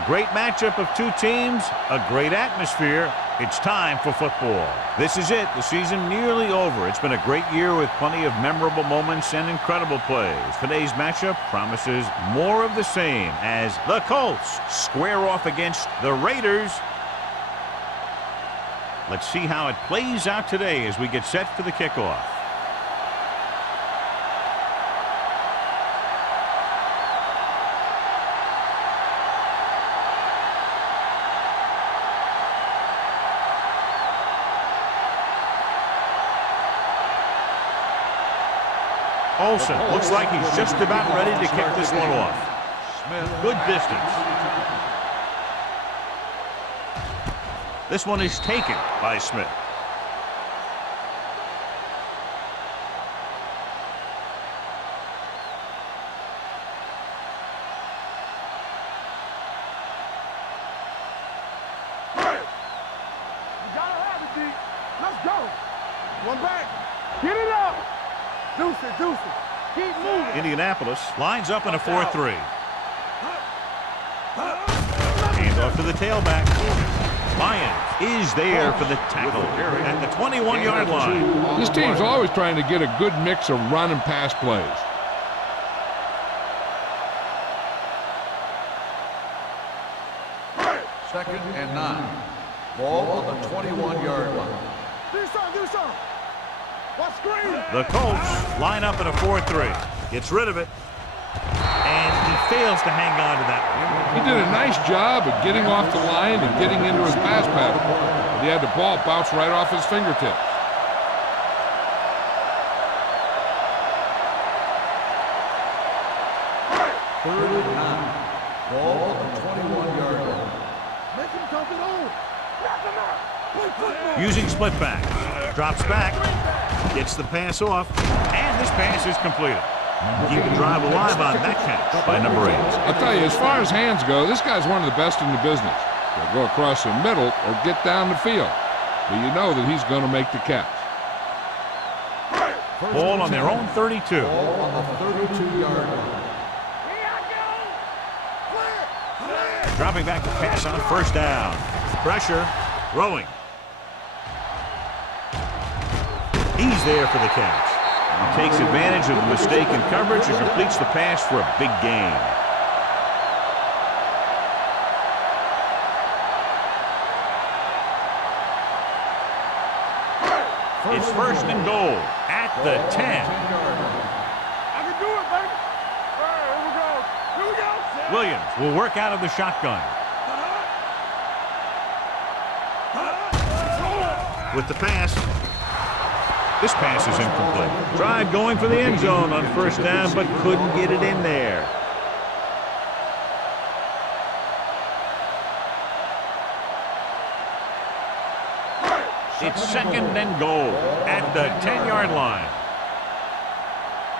A great matchup of two teams, a great atmosphere. It's time for football. This is it. The season nearly over. It's been a great year with plenty of memorable moments and incredible plays. Today's matchup promises more of the same as the Colts square off against the Raiders. Let's see how it plays out today as we get set for the kickoff. Olsen looks like he's just about ready to kick this one off. Good distance. This one is taken by Smith. You gotta have it, D. Let's go. One back. Get it up. Deuce it, deuce it. Keep moving. Indianapolis lines up in a 4-3. Hand off to the tailback. Lyons is there for the tackle at the 21-yard line. This team's always trying to get a good mix of run and pass plays. Second and 9. Ball on the 21-yard line. Do something. Watch screen. The Colts line up in a 4-3. Gets rid of it. And he fails to hang on to that one. He did a nice job of getting off the line and getting into his pass pattern. But he had the ball bounce right off his fingertips. Third and 9. Ball on the 21-yard line. Make him dump it on. Knock him out. Play football. Using split back. Drops back. Gets the pass off. And this pass is completed. Keep the drive alive on that catch by number 8. I'll tell you, as far as hands go, this guy's one of the best in the business. He'll go across the middle or get down the field. But you know that he's going to make the catch. Ball on their own 32. Ball on the 32-yard line. Dropping back to pass on first down. Pressure. Throwing. He's there for the catch. He takes advantage of the mistake in coverage and completes the pass for a big gain. It's first and goal at the 10. I can do it, baby. All right, here we go. Williams will work out of the shotgun. With the pass. This pass is incomplete. Tried going for the end zone on first down, but couldn't get it in there. It's second and goal at the 10-yard line.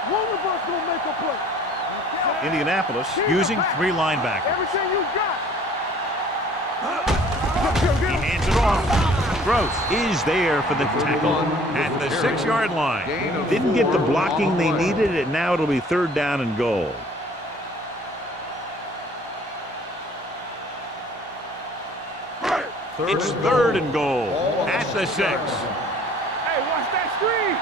One of us gonna make a play. Indianapolis using 3 linebackers. Everything you got. He hands it off. Gross is there for the tackle at the 6-yard line. Didn't get the blocking they needed, and now it'll be third down and goal. It's third and goal at the 6. Hey, watch that screen.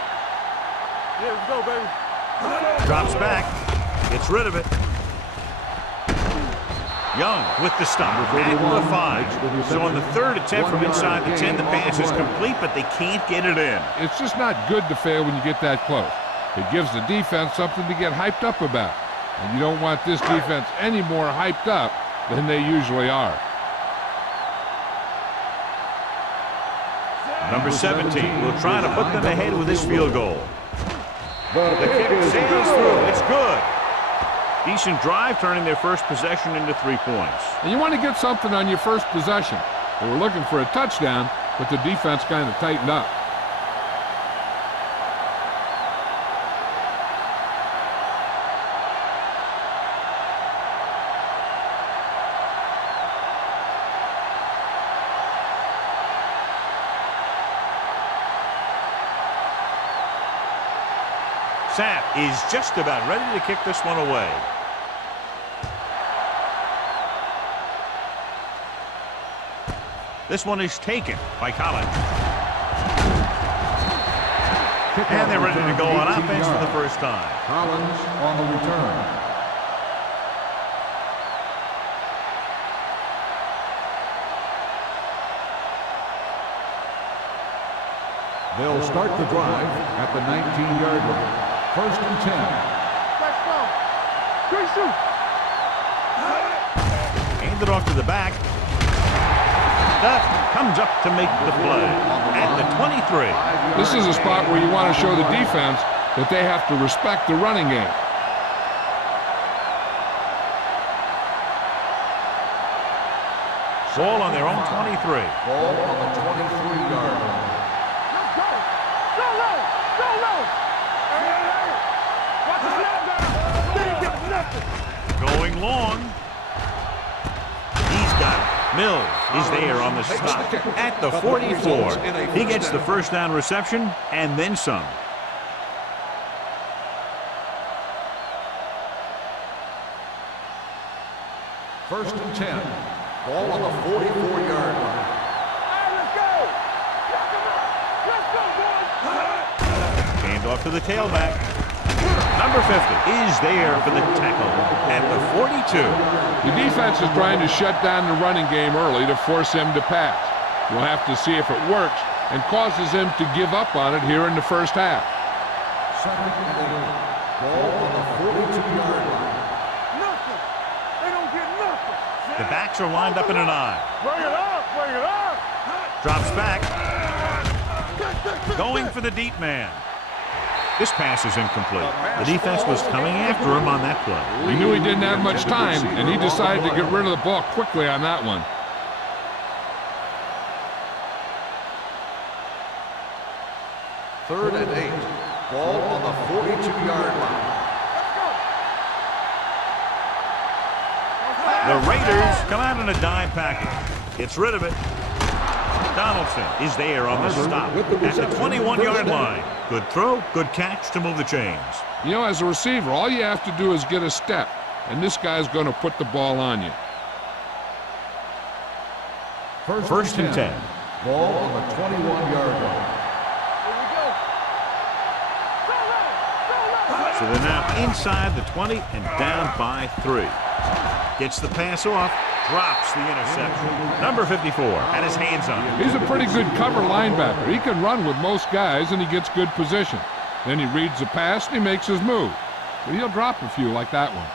Here we go, baby. Drops back. Gets rid of it. Young with the stop at the 5. So on the third attempt from inside the 10, the pass is complete, but they can't get it in. It's just not good to fail when you get that close. It gives the defense something to get hyped up about. And you don't want this defense any more hyped up than they usually are. Number 17 will try to put them ahead with this field goal. The kick sails through. It's good. Decent drive, turning their first possession into 3 points. And you want to get something on your first possession. They were looking for a touchdown, but the defense kind of tightened up. Sapp is just about ready to kick this one away. This one is taken by Collins. And they're ready to go on offense for the first time. Collins on the return. They'll start the drive at the 19-yard line. 1st and 10. Let's go. Good shoot. Hand it off to the back. Duck comes up to make the play at the 23. This is a spot where you want to show the defense that they have to respect the running game. Ball on their own 23. Ball on the 23-yard line. Let's go. Go low. Go low. Hey. Watch the snap down. They ain't got nothing. Going long. He's got it. Mills is there on the stop at the 44. He gets the first down reception and then some. First and 10. Ball on the 44-yard line. Hey, let's go. Let's go, boys. Hand off to the tailback. Number 50 is there for the tackle at the 42. The defense is trying to shut down the running game early to force him to pass. We'll have to see if it works and causes him to give up on it here in the first half. 2nd and 8. Ball on the 42-yard line. Nothing. They don't get nothing. The backs are lined up in an eye. Bring it up. Bring it up. Drops back. Going for the deep man. This pass is incomplete. The defense was coming after him on that play. He knew he didn't have much time, and he decided to get rid of the ball quickly on that one. 3rd and 8. Ball on the 42-yard line. The Raiders come out in a dime package. Gets rid of it. Donaldson is there on the stop at the 21-yard line. Good throw, good catch to move the chains. You know, as a receiver, all you have to do is get a step, and this guy's going to put the ball on you. First and 10. Ball on the 21-yard line. So they're now inside the 20 and down by 3. Gets the pass off, drops the interception. Number 54 had his hands on it. He's a pretty good cover linebacker. He can run with most guys, and he gets good position. Then he reads the pass, and he makes his move. But he'll drop a few like that one.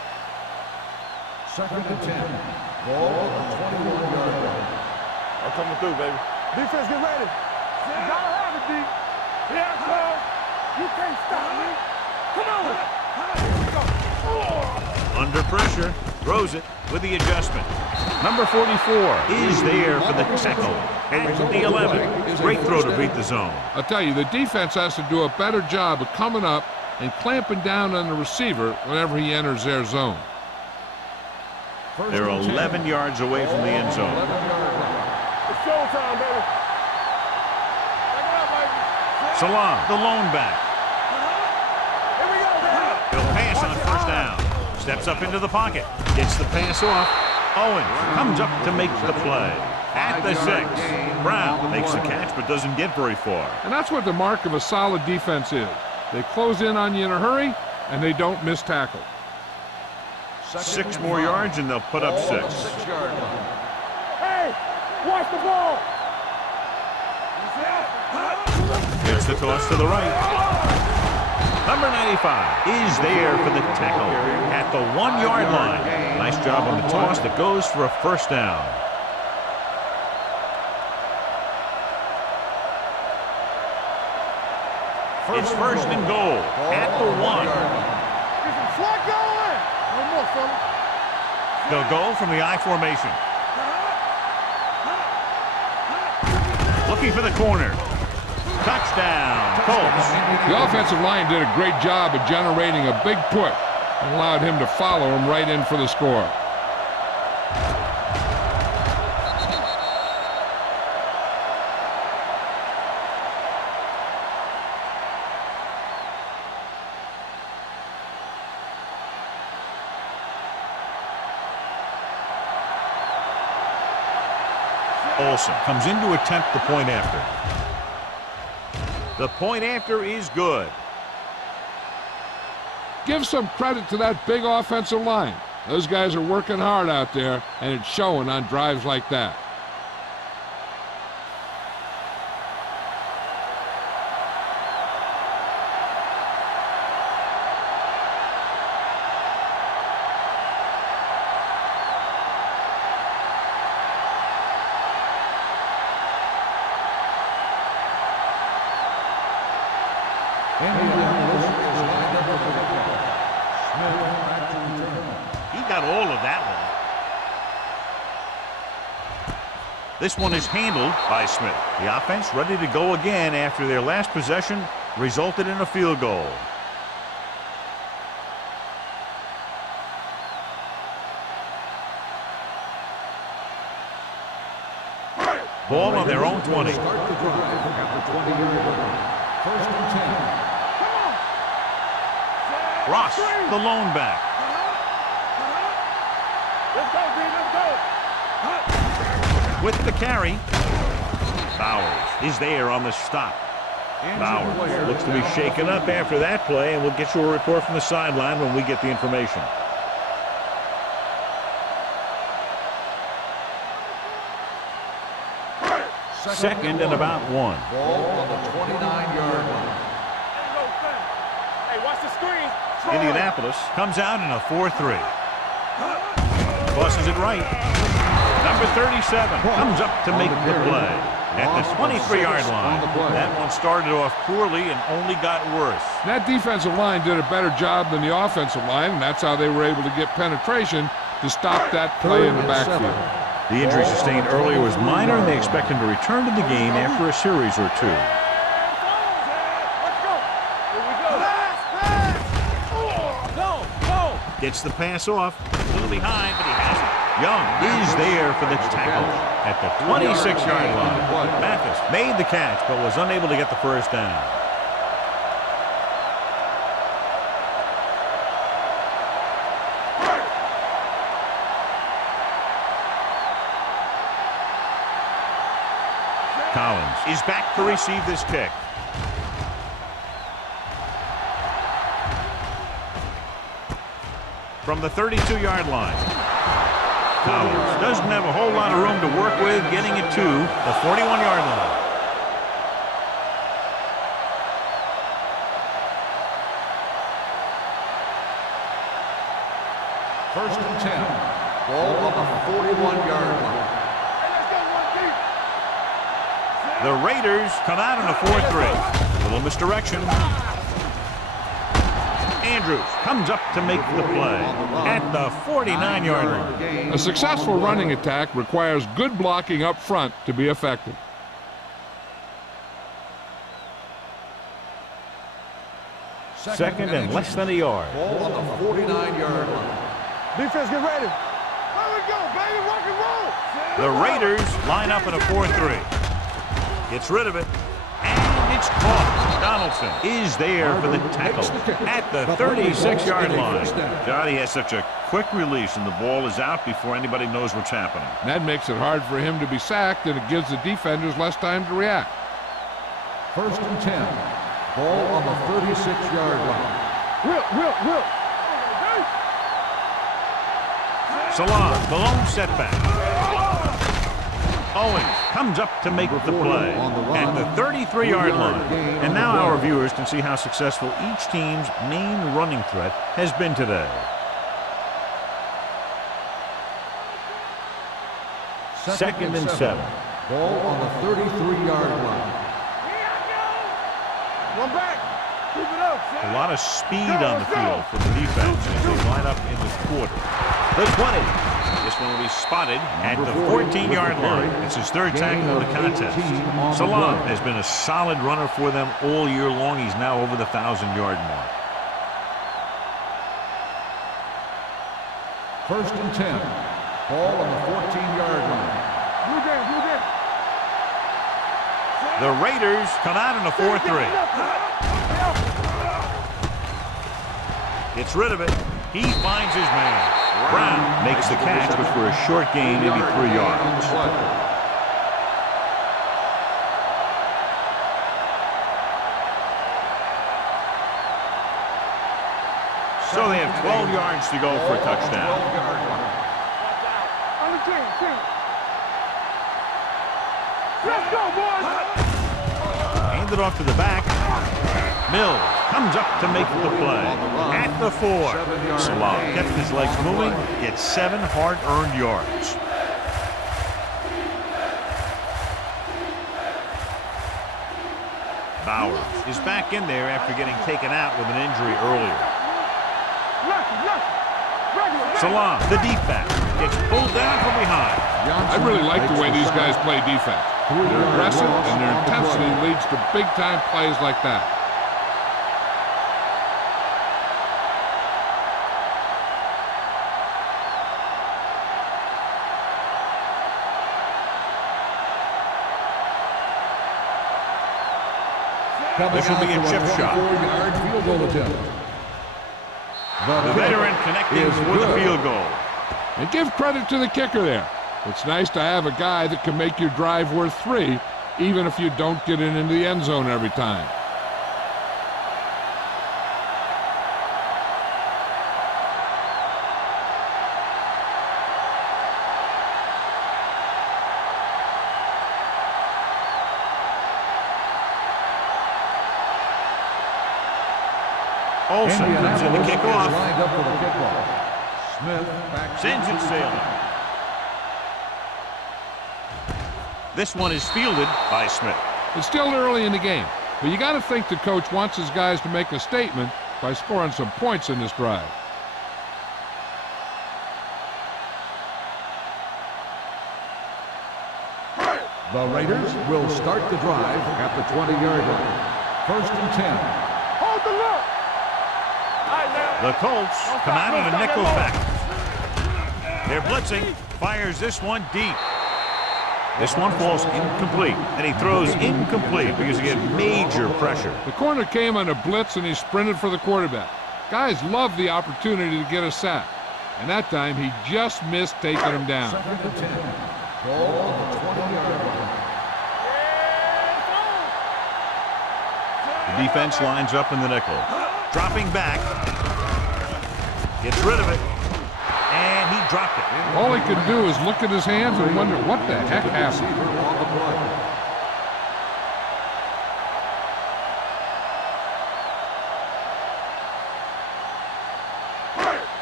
2nd and 10. Ball on the 21-yard line. I'm coming through, baby. Defense, get ready. You gotta have it, D. Yeah, bro. You can't stop me. Come on. Under pressure, throws it with the adjustment. Number 44 is there for the tackle at the 11. Great throw to beat the zone. I'll tell you, the defense has to do a better job of coming up and clamping down on the receiver whenever he enters their zone. They're 11 yards away from the end zone. It's showtime, baby. Check it out, baby. Salam, the lone back. Here we go, baby. He'll pass on first down. Steps up into the pocket. Gets the pass off. Owen comes up to make the play. At the 6. Brown makes the catch but doesn't get very far. And that's what the mark of a solid defense is. They close in on you in a hurry, and they don't miss tackle. 6 more yards and they'll put up 6. Hey, watch the ball. Gets the toss to the right. Number 95 is there for the tackle at the 1-yard line. Nice job on the toss that goes for a first down. It's first and goal at the 1. Get some slot going. One more, fella. They'll go from the I formation. Looking for the corner. Touchdown, Colts. The offensive line did a great job of generating a big push and allowed him to follow him right in for the score. Olsen comes in to attempt the point after. The point after is good. Give some credit to that big offensive line. Those guys are working hard out there, and it's showing on drives like that. He got all of that one. This one is handled by Smith. The offense ready to go again after their last possession resulted in a field goal. Ball on their own 20. Start the drive at the 20-yard line. First and 10. Ross, the lone back. Let's go, D. Let's go. With the carry. Bowers is there on the stop. Bowers looks to be shaken up after that play, and we'll get you a report from the sideline when we get the information. Second and about 1. Ball on the 29-yard line. Hey, watch the screen. Indianapolis comes out in a 4-3. Busses it right. Number 37 comes up to make the play at the 23-yard line. That one started off poorly and only got worse. That defensive line did a better job than the offensive line, and that's how they were able to get penetration to stop that play in the backfield. The injury sustained earlier was minor, and they expect him to return to the game after a series or two. Gets the pass off. A little behind, but he has it. Young is there for the tackle at the 26-yard line. Mathis made the catch, but was unable to get the first down. Collins is back to receive this kick. From the 32-yard line. Collins doesn't have a whole lot of room to work with, getting it to the 41-yard line. First and 10. Ball on the 41-yard line. The Raiders come out in a 4-3. Little misdirection. Andrews comes up to make the play at the 49-yard line. A successful running attack requires good blocking up front to be effective. Second and less than a yard. Ball on the 49-yard line. Defense, get ready. There we go, baby. Rock and roll. The Raiders line up in a 4-3. Gets rid of it. And it's caught. Donaldson is there for the tackle at the 36-yard line. Johnny has such a quick release, and the ball is out before anybody knows what's happening. That makes it hard for him to be sacked, and it gives the defenders less time to react. First and 10. Ball on the 36-yard line. Will. Salon, the lone setback. Owens comes up to make the play at the 33-yard line. And now our viewers can see how successful each team's main running threat has been today. Second and 7. Ball on the 33-yard line. One back. Keep it up, A lot of speed on the field for the defense as they line up in this quarter. The 20. This one will be spotted at the 14-yard line. It's his third tackle of the contest. Salon has been a solid runner for them all year long. He's now over the 1,000-yard mark. First and 10. Ball on the 14-yard line. Blue game. The Raiders come out in a 4-3. Gets rid of it. He finds his man. Brown makes the catch, but for a short gain, maybe 3 yards. 12 yards to go for a touchdown. 12-yard line. On the team. Let's go, boys. Hand it off to the back. Mills comes up to make the play. At the 4. Salah kept his legs moving, gets 7 hard-earned yards. Bowers is back in there after getting taken out with an injury earlier. Salah, the deep back, gets pulled down from behind. I really like the way these guys play defense. They're aggressive, and their intensity leads to big-time plays like that. This will be a chip shot. 4-yard field goal attempt. The veteran connecting for the field goal. And give credit to the kicker there. It's nice to have a guy that can make your drive worth 3, even if you don't get it into the end zone every time. Olsen comes in to kick off. Lined up for the kickoff. Smith back Sends it sailing. This one is fielded by Smith. It's still early in the game, but you got to think the coach wants his guys to make a statement by scoring some points in this drive. The Raiders will start the drive at the 20-yard line. 1st and 10. Hold the look. The Colts come out in a nickel package. They're blitzing. Fires this one deep. This one falls incomplete, and he throws incomplete because he had major pressure. The corner came on a blitz, and he sprinted for the quarterback. Guys love the opportunity to get a sack, and that time he just missed taking him down. 2nd and 10. Ball on the 20-yard line. The defense lines up in the nickel. Dropping back. Gets rid of it. And he dropped it. All he could do is look at his hands and wonder what the heck happened. On the play.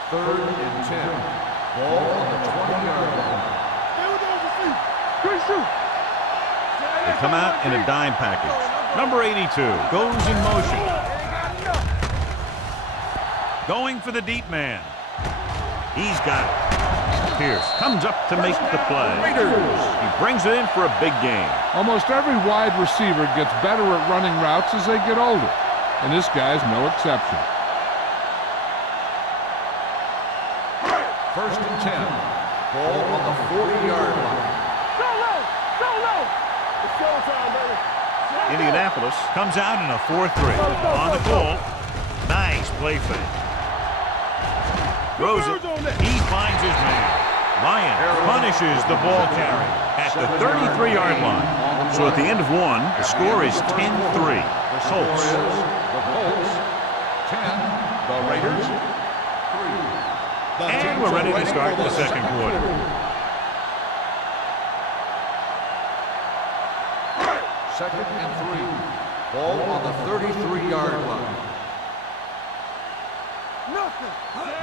Third and 10. Ball on the 20-yard line. They come out in a dime package. Number 82 goes in motion. Going for the deep man. He's got it. Pierce comes up to make the play. He brings it in for a big gain. Almost every wide receiver gets better at running routes as they get older, and this guy's no exception. 1st and 10. Ball on the 40-yard line. Indianapolis comes out in a 4-3. On the goal. Nice play fake. Throws it. He finds his man. Ryan punishes the ball carrier at the 33-yard line. So at the end of one, the score is 10-3. The Colts. 10. The Raiders. 3. And we're ready to start the second quarter. Second and 3. Ball on the 33-yard line.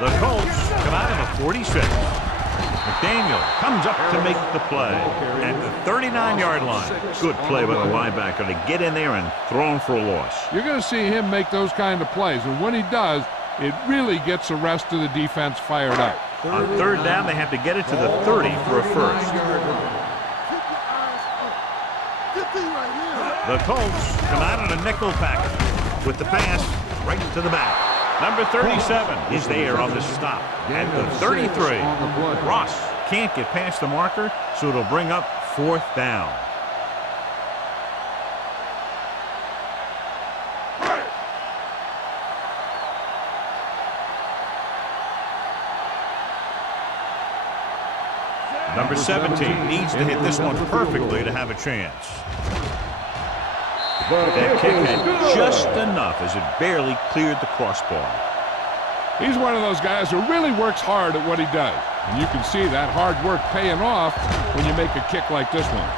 The Colts come out in a 46. McDaniel comes up to make the play at the 39-yard line. Good play by the linebacker to get in there and throw him for a loss. You're going to see him make those kind of plays, and when he does, it really gets the rest of the defense fired up. On third down, they have to get it to the 30 for a first. The Colts come out in a nickel package with the pass right to the back. Number 37 is there on the stop at the 33. Ross can't get past the marker, so it'll bring up 4th down. Number 17 needs to hit this one perfectly to have a chance. That kick had just enough as it barely cleared the crossbar. He's one of those guys who really works hard at what he does. And you can see that hard work paying off when you make a kick like this one.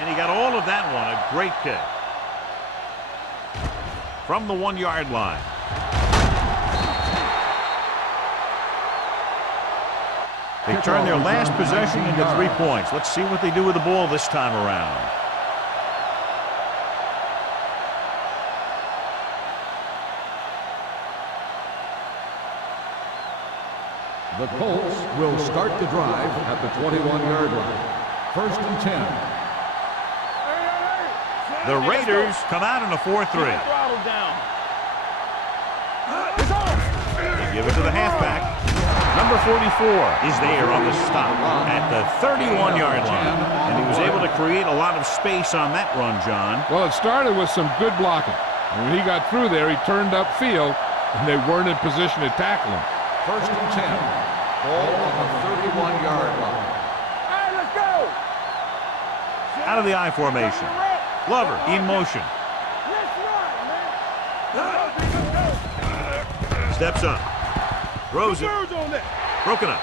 And he got all of that one. A great kick. From the 1-yard line. They turn their last possession into 3 points. Let's see what they do with the ball this time around. The Colts will start the drive at the 21-yard line. 1st and 10. The Raiders come out in a 4-3. They give it to the halfback. Number 44 is there on the stop at the 31-yard line. And he was able to create a lot of space on that run, John. Well, it started with some good blocking. And when he got through there, he turned upfield, and they weren't in position to tackle him. 1st and 10. Ball on the 31-yard line. Hey, let's go! Out of the I formation. Glover in motion. Steps up. Throws it. Broken up.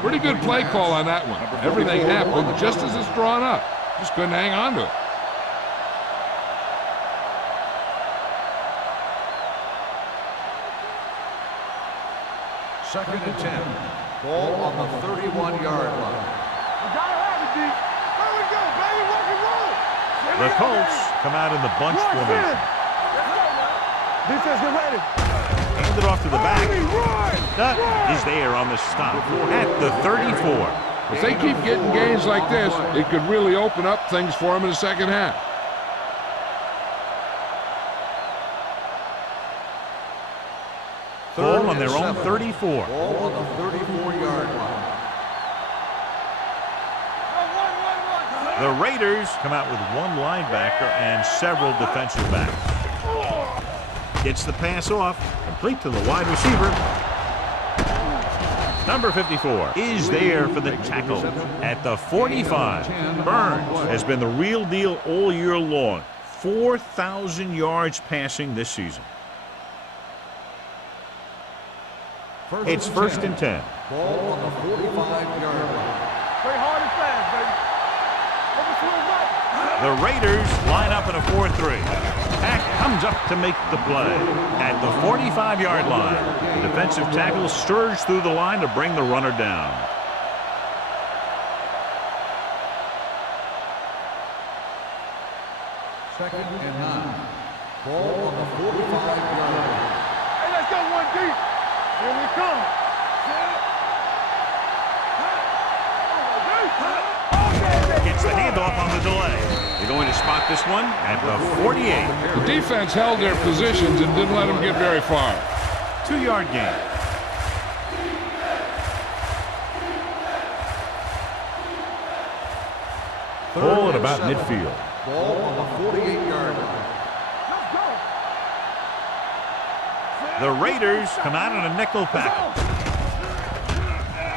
Pretty good play call on that one. Everything happened just as it's drawn up. Just couldn't hang on to it. Second and 10. Ball on the 31-yard line. We gotta have it, D. There we go, baby. Rock and roll. The Colts come out in the bunch formation. Defense, get ready. Hand it off to the back. Dutt is there on the stop at the 34. If they keep getting gains like this, it could really open up things for them in the second half. Ball on their own 34. Ball on the 34-yard line. The Raiders come out with one linebacker and several defensive backs. Gets the pass off, complete to the wide receiver. Number 54 is there for the tackle at the 45. Burns has been the real deal all year long. 4,000 yards passing this season. It's 1st and 10. Ball on the 45-yard line. Play hard and fast, baby. The Raiders line up in a 4-3. Pack comes up to make the play at the 45-yard line. The defensive tackle surged through the line to bring the runner down. Second and 9. Ball on the 45-yard line. Hey, let's go, 1D. Here we come. Gets the handoff on the delay. They're going to spot this one at the 48. The defense held their positions and didn't let them get very far. 2-yard gain. Ball at about midfield. Ball on the 48-yard line. The Raiders come out in a nickel package.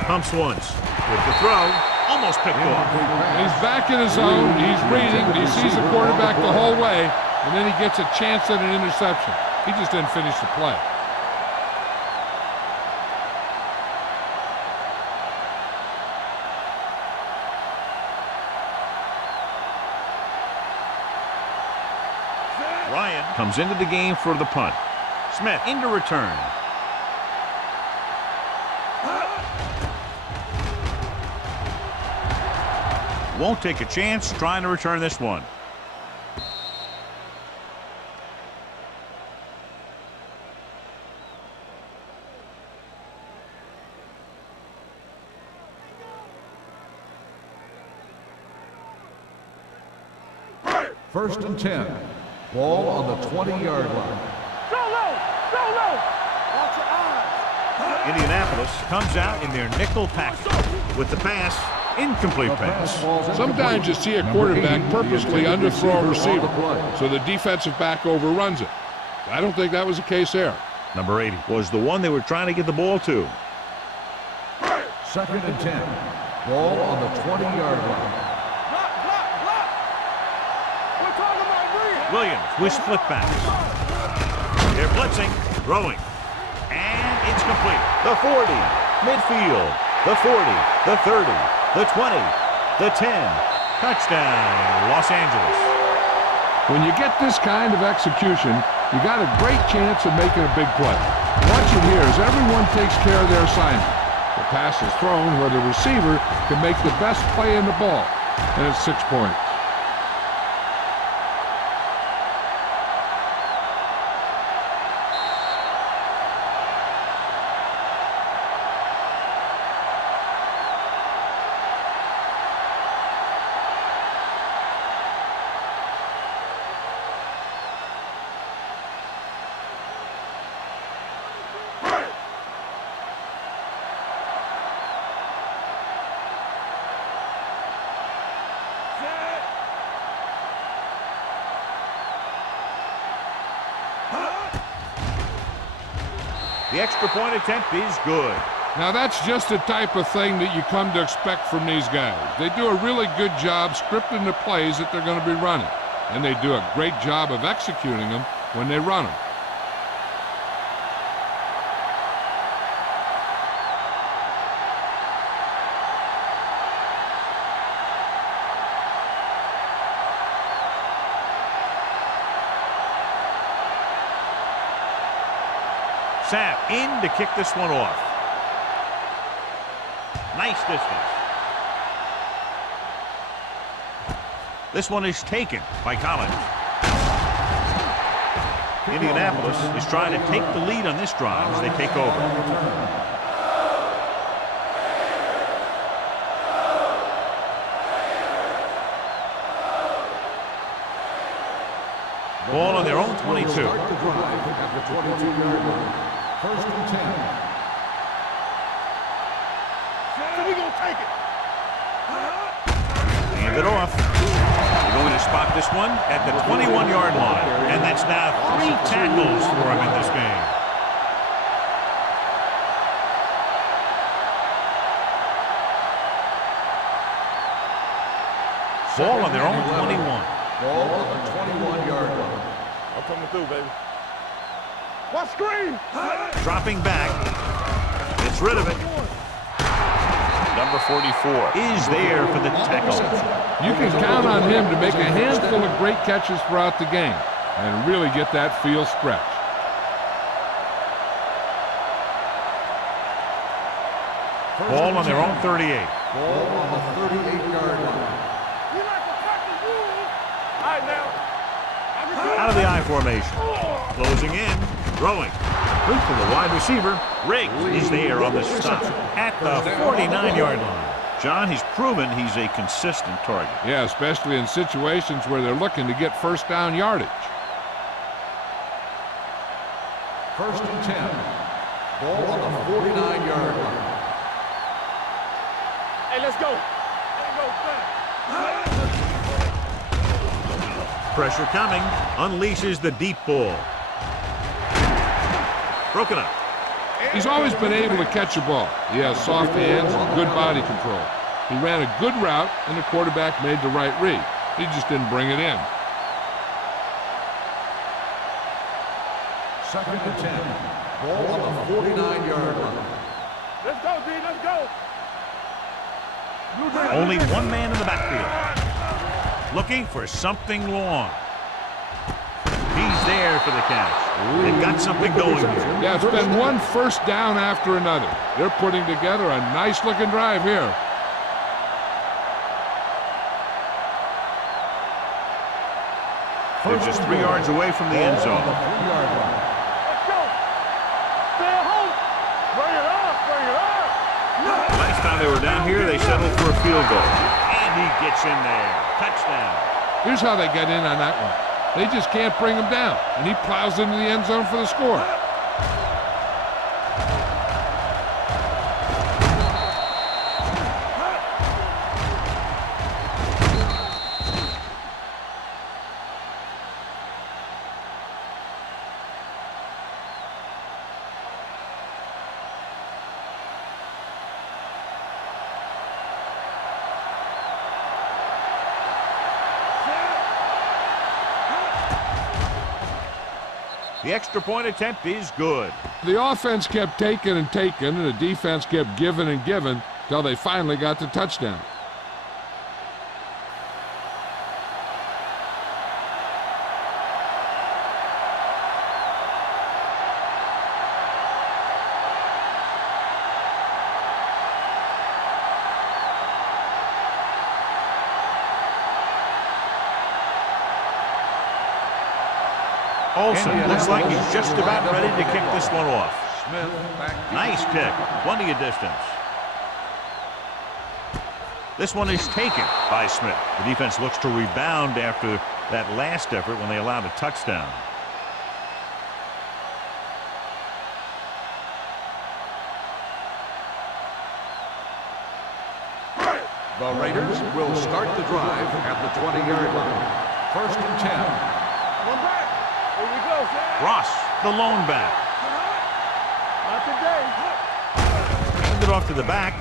Pumps once with the throw. Almost picked off. He's back in his zone. He's reading. He sees the quarterback the whole way, and then he gets a chance at an interception. He just didn't finish the play. Ryan comes into the game for the punt. Smith into return. Won't take a chance trying to return this one. First and 10. Ball on the 20-yard line. Go low. Watch your eyes. Indianapolis comes out in their nickel package with the pass. Incomplete The pass. falls Sometimes you incomplete. see a Number quarterback 80, purposely the intended underthrow a on the receiver, play. so the defensive back overruns it. I don't think that was the case there. Number 80 was the one they were trying to get the ball to. 2nd and 10. Ball on the 20-yard line. Block, block, block. We're talking about real. Williams with split backs. They're blitzing, throwing, and it's complete. The 40, midfield, the 40, the 30, the 20, the 10. Touchdown, Los Angeles. When you get this kind of execution, you got a great chance of making a big play. Watch it here as everyone takes care of their assignment. The pass is thrown where the receiver can make the best play in the ball, and it's 6 points. The extra point attempt is good. Now that's just the type of thing that you come to expect from these guys. They do a really good job scripting the plays that they're going to be running, and they do a great job of executing them when they run them. Sapp in to kick this one off. Nice distance. This one is taken by Collins. Indianapolis is trying to take the lead on this drive as they take over. Ball on their own 22. Start the drive at the 22-yard line. 1st and 10. So we gonna take it. Hand it off. They're going to spot this one at the 21-yard line. And that's now 3 tackles for him in this game. Ball on their own 21. Ball on the 21-yard line. I'm coming through, baby. What screen? Dropping back. Gets rid of it. Number 44 is there for the tackle. You can count on him to make a handful of great catches throughout the game and really get that field stretch. Ball on their own 38. Ball on the 38-yard line. You like to cut the rules? All right, now. Out of the I formation. Closing in. Throwing. Loop to the wide receiver. Riggs is there on the stop at the 49-yard line. John, he's proven he's a consistent target. Yeah, especially in situations where they're looking to get first down yardage. 1st and 10. Ball on the 49-yard line. Hey, let's go. Pressure coming. Unleashes the deep ball. Broken up. He's always been able to catch a ball. He has soft hands and good body control. He ran a good route, and the quarterback made the right read. He just didn't bring it in. 2nd and 10. Ball on the 49-yard line. Let's go, D. Let's go. Only one man in the backfield. Looking for something long. He's there for the catch. They've got something going here. Yeah, it's been one first down after another. They're putting together a nice-looking drive here. They're just 3 yards away from the end zone. Let's go. Stay at home. Bring it up. Bring it up. Last time they were down here, they settled for a field goal. And he gets in there. Touchdown. Here's how they get in on that one. They just can't bring him down, and he plows into the end zone for the score. The extra point attempt is good. The offense kept taking and taking, and the defense kept giving and giving till they finally got the touchdown. Olsen looks like he's just about ready to kick this one off. Nice kick, plenty of distance. This one is taken by Smith. The defense looks to rebound after that last effort when they allowed a touchdown. The Raiders will start the drive at the 20-yard line. 1st and 10. One back. Here we go, Sam. Ross, the lone back. Not today. Hand it off to the back.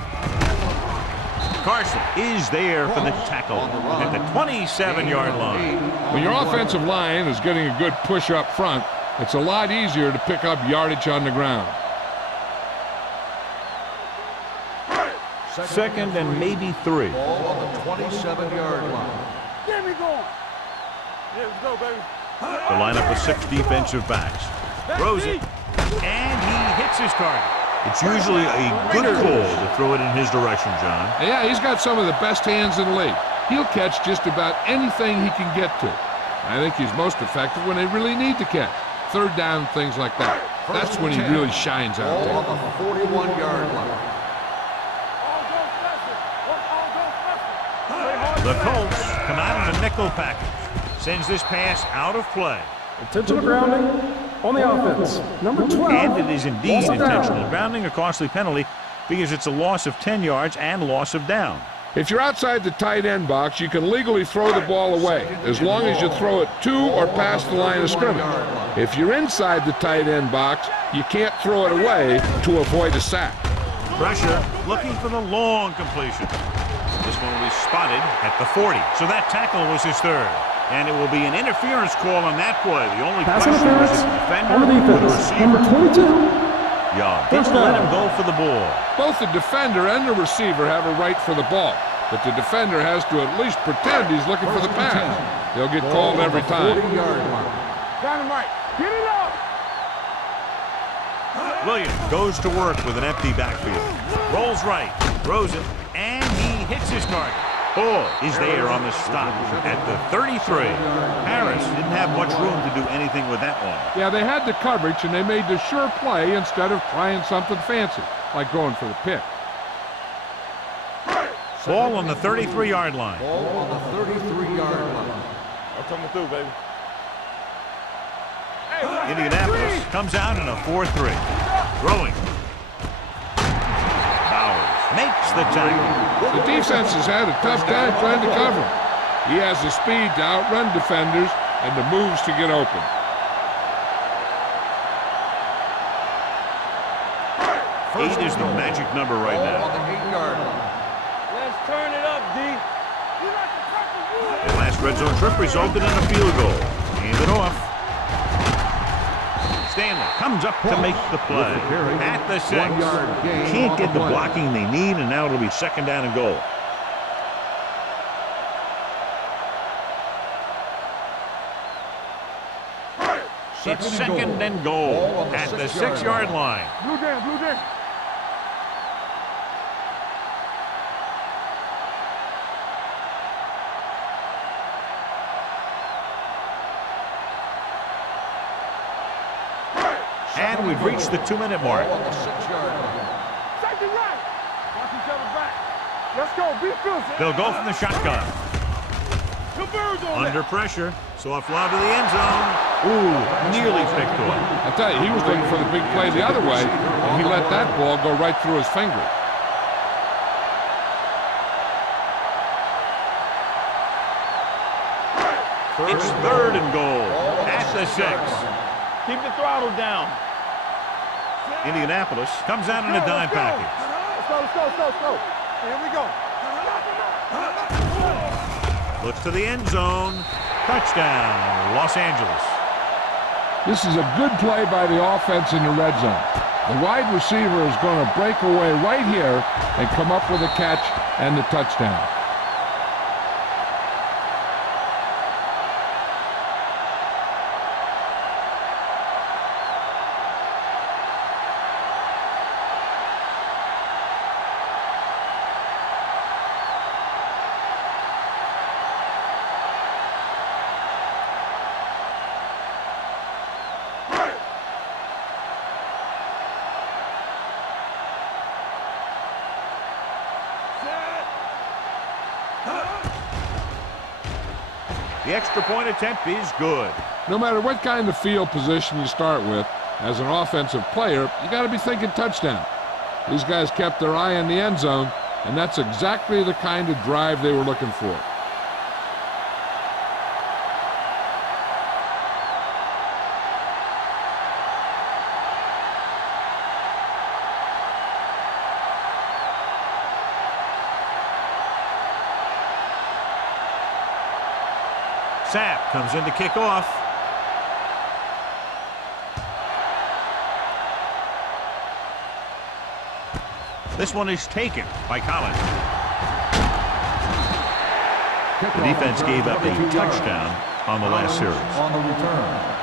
Carson is there for the tackle at the 27-yard line. When your offensive line is getting a good push up front, it's a lot easier to pick up yardage on the ground. 2nd and maybe 3. Ball on the 27-yard line. Get me going. Yeah, let's go, baby. The lineup of 6 defensive backs. Throws it, and he hits his target. It's usually a good call to throw it in his direction, John. Yeah, he's got some of the best hands in the league. He'll catch just about anything he can get to. I think he's most effective when they really need to catch. 3rd down, things like that. That's when he really shines out there. Ball on the 41-yard line. The Colts come out in a nickel package. Sends this pass out of play. Intentional grounding on the offense. Number 12. And it is indeed Loss of down. intentional. Grounding, a costly penalty because it's a loss of 10 yards and loss of down. If you're outside the tight end box, you can legally throw the ball away, as long as you throw it to or past the line of scrimmage. If you're inside the tight end box, you can't throw it away to avoid a sack. Pressure, looking for the long completion. This one will be spotted at the 40. So that tackle was his 3rd. And it will be an interference call on that play. The only Pass question was interference if the defender on the or the defense. receiver. Number 22. Yeah, First didn't let down. him go for the ball. Both the defender and the receiver have a right for the ball, but the defender has to at least pretend he's looking for the pass. They'll get called every time. 40-yard line. Dynamite. Get it up. Williams goes to work with an empty backfield. Rolls right, throws it, and he hits his target. Ball is there on the stop at the 33. Harris didn't have much room to do anything with that one. Yeah, they had the coverage, and they made the sure play instead of trying something fancy, like going for the pick. Ball on the 33-yard line. Ball on the 33-yard line. I'm coming through, baby. Indianapolis comes out in a 4-3. Throwing. Bowers makes the tackle. The defense has had a tough time trying to cover him. He has the speed to outrun defenders and the moves to get open. Eight is the magic number right Ball on now. the 8-yard line. Let's turn it up, D. The last red zone trip resulted in a field goal. Hand it off. Stanley comes up to make the play at the 6. 1-yard gain Can't on get the play. blocking they need, and now it'll be 2nd down and goal. It's 2nd and goal at the 6-yard line. Blue down, blue down. And we've reached the 2-minute mark. Ball on the 6-yard line. Safety right. Watch each other back. Let's go. Be fierce. They'll go from the shotgun. Two birds on Under pressure. Soft lob to the end zone. Ooh, nearly picked off. I tell you, he was looking for the big play the other way, and he let that ball go right through his fingers. It's 3rd and goal at the 6. Keep the throttle down. Indianapolis comes out in a dime package. Let's go, let's go, let's go, let's go. Here we go. Looks to the end zone. Touchdown, Los Angeles. This is a good play by the offense in the red zone. The wide receiver is going to break away right here and come up with a catch and the touchdown. The extra point attempt is good. No matter what kind of field position you start with, as an offensive player, you got to be thinking touchdown. These guys kept their eye on the end zone, and that's exactly the kind of drive they were looking for. Sapp comes in to kick off. This one is taken by Collins. The defense gave up a touchdown on the last series. On the return.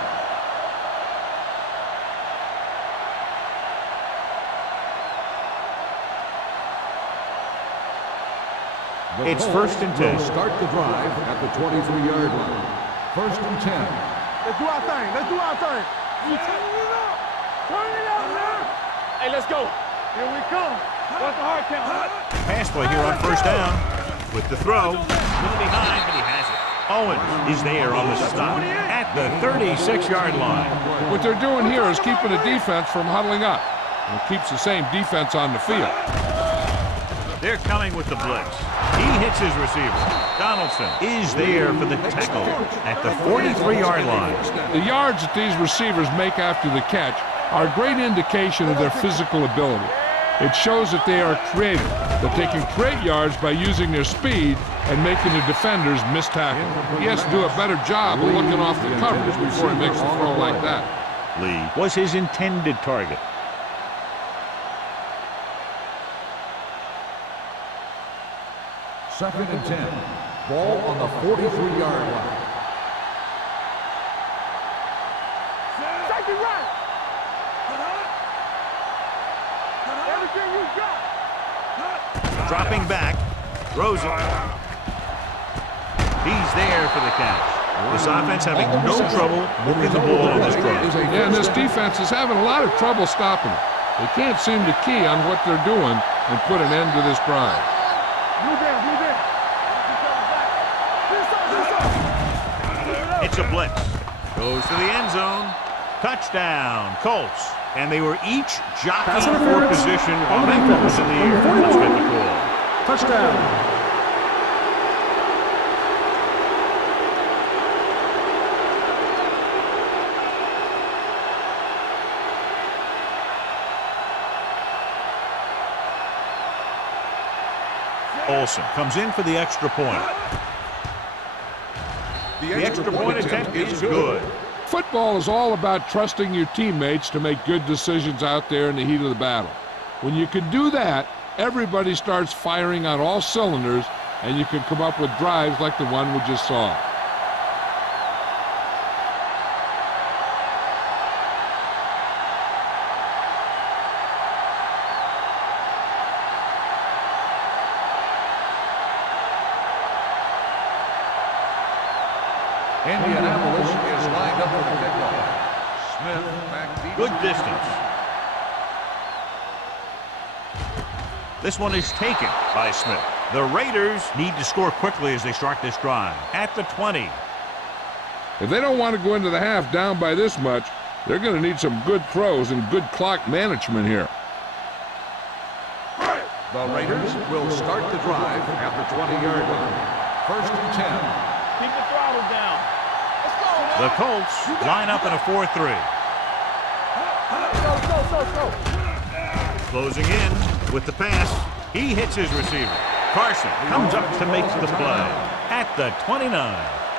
It's 1st and 10. Will start the drive at the 23-yard line. 1st and 10. Let's do our thing. Let's do our thing. You turn it up. Turn it up, man. Hey, let's go. Here we come. What's the hard count? Pass play here on 1st down. With the throw. Little behind, but he has it. Owens is there on the stop at the 36-yard line. What they're doing here is keeping the defense from huddling up. And it keeps the same defense on the field. They're coming with the blitz. He hits his receiver. Donaldson is there for the tackle at the 43-yard line. The yards that these receivers make after the catch are a great indication of their physical ability. It shows that they are creative, that they can create yards by using their speed and making the defenders miss tackle. He has to do a better job of looking off the coverage before he makes a throw like that. Lee was his intended target. Second and 10. Ball on the 43-yard line. Take it right. Everything you got. Dropping back. Throws it. He's there for the catch. This offense having no trouble moving the ball on this drive. Yeah, and this defense is having a lot of trouble stopping it. They can't seem to key on what they're doing and put an end to this drive. Move in, move in. It's a blitz. Goes to the end zone. Touchdown, Colts. And they were each jockeying for position on that was in the air. Let's get the call. Touchdown. Olsen comes in for the extra point. The extra point attempt is good. Football is all about trusting your teammates to make good decisions out there in the heat of the battle. When you can do that, everybody starts firing on all cylinders, and you can come up with drives like the one we just saw. Indianapolis is lined up for the kickoff. Smith back deep. Good distance. This one is taken by Smith. The Raiders need to score quickly as they start this drive at the 20. If they don't want to go into the half down by this much, they're going to need some good throws and good clock management here. The Raiders will start the drive at the 20-yard line. 1st and 10. Keep the throttle down. Let's go. The Colts line up in a 4-3. Go. Closing in with the pass. He hits his receiver. Carson comes up to make the play at the 29.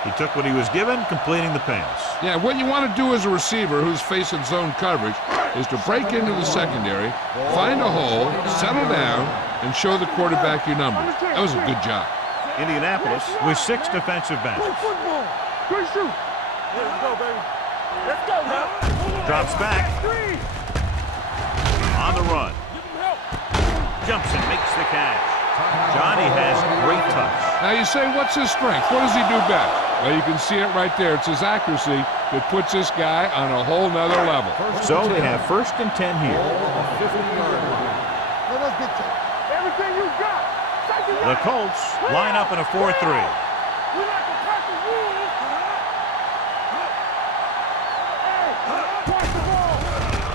He took what he was given, completing the pass. Yeah, what you want to do as a receiver who's facing zone coverage is to break into the secondary, find a hole, settle down, and show the quarterback your numbers. That was a good job. Indianapolis with 6 defensive backs. Football. Good shoot. Let's go, baby. Let's go now. Drops back. On the run. Jumps and makes the catch. Johnny has great touch. Now you say, what's his strength? What does he do best? Well, you can see it right there. It's his accuracy that puts this guy on a whole nother level. So they have 1st and 10 here. Everything you got. The Colts line up in a 4-3. We like to cut the rules.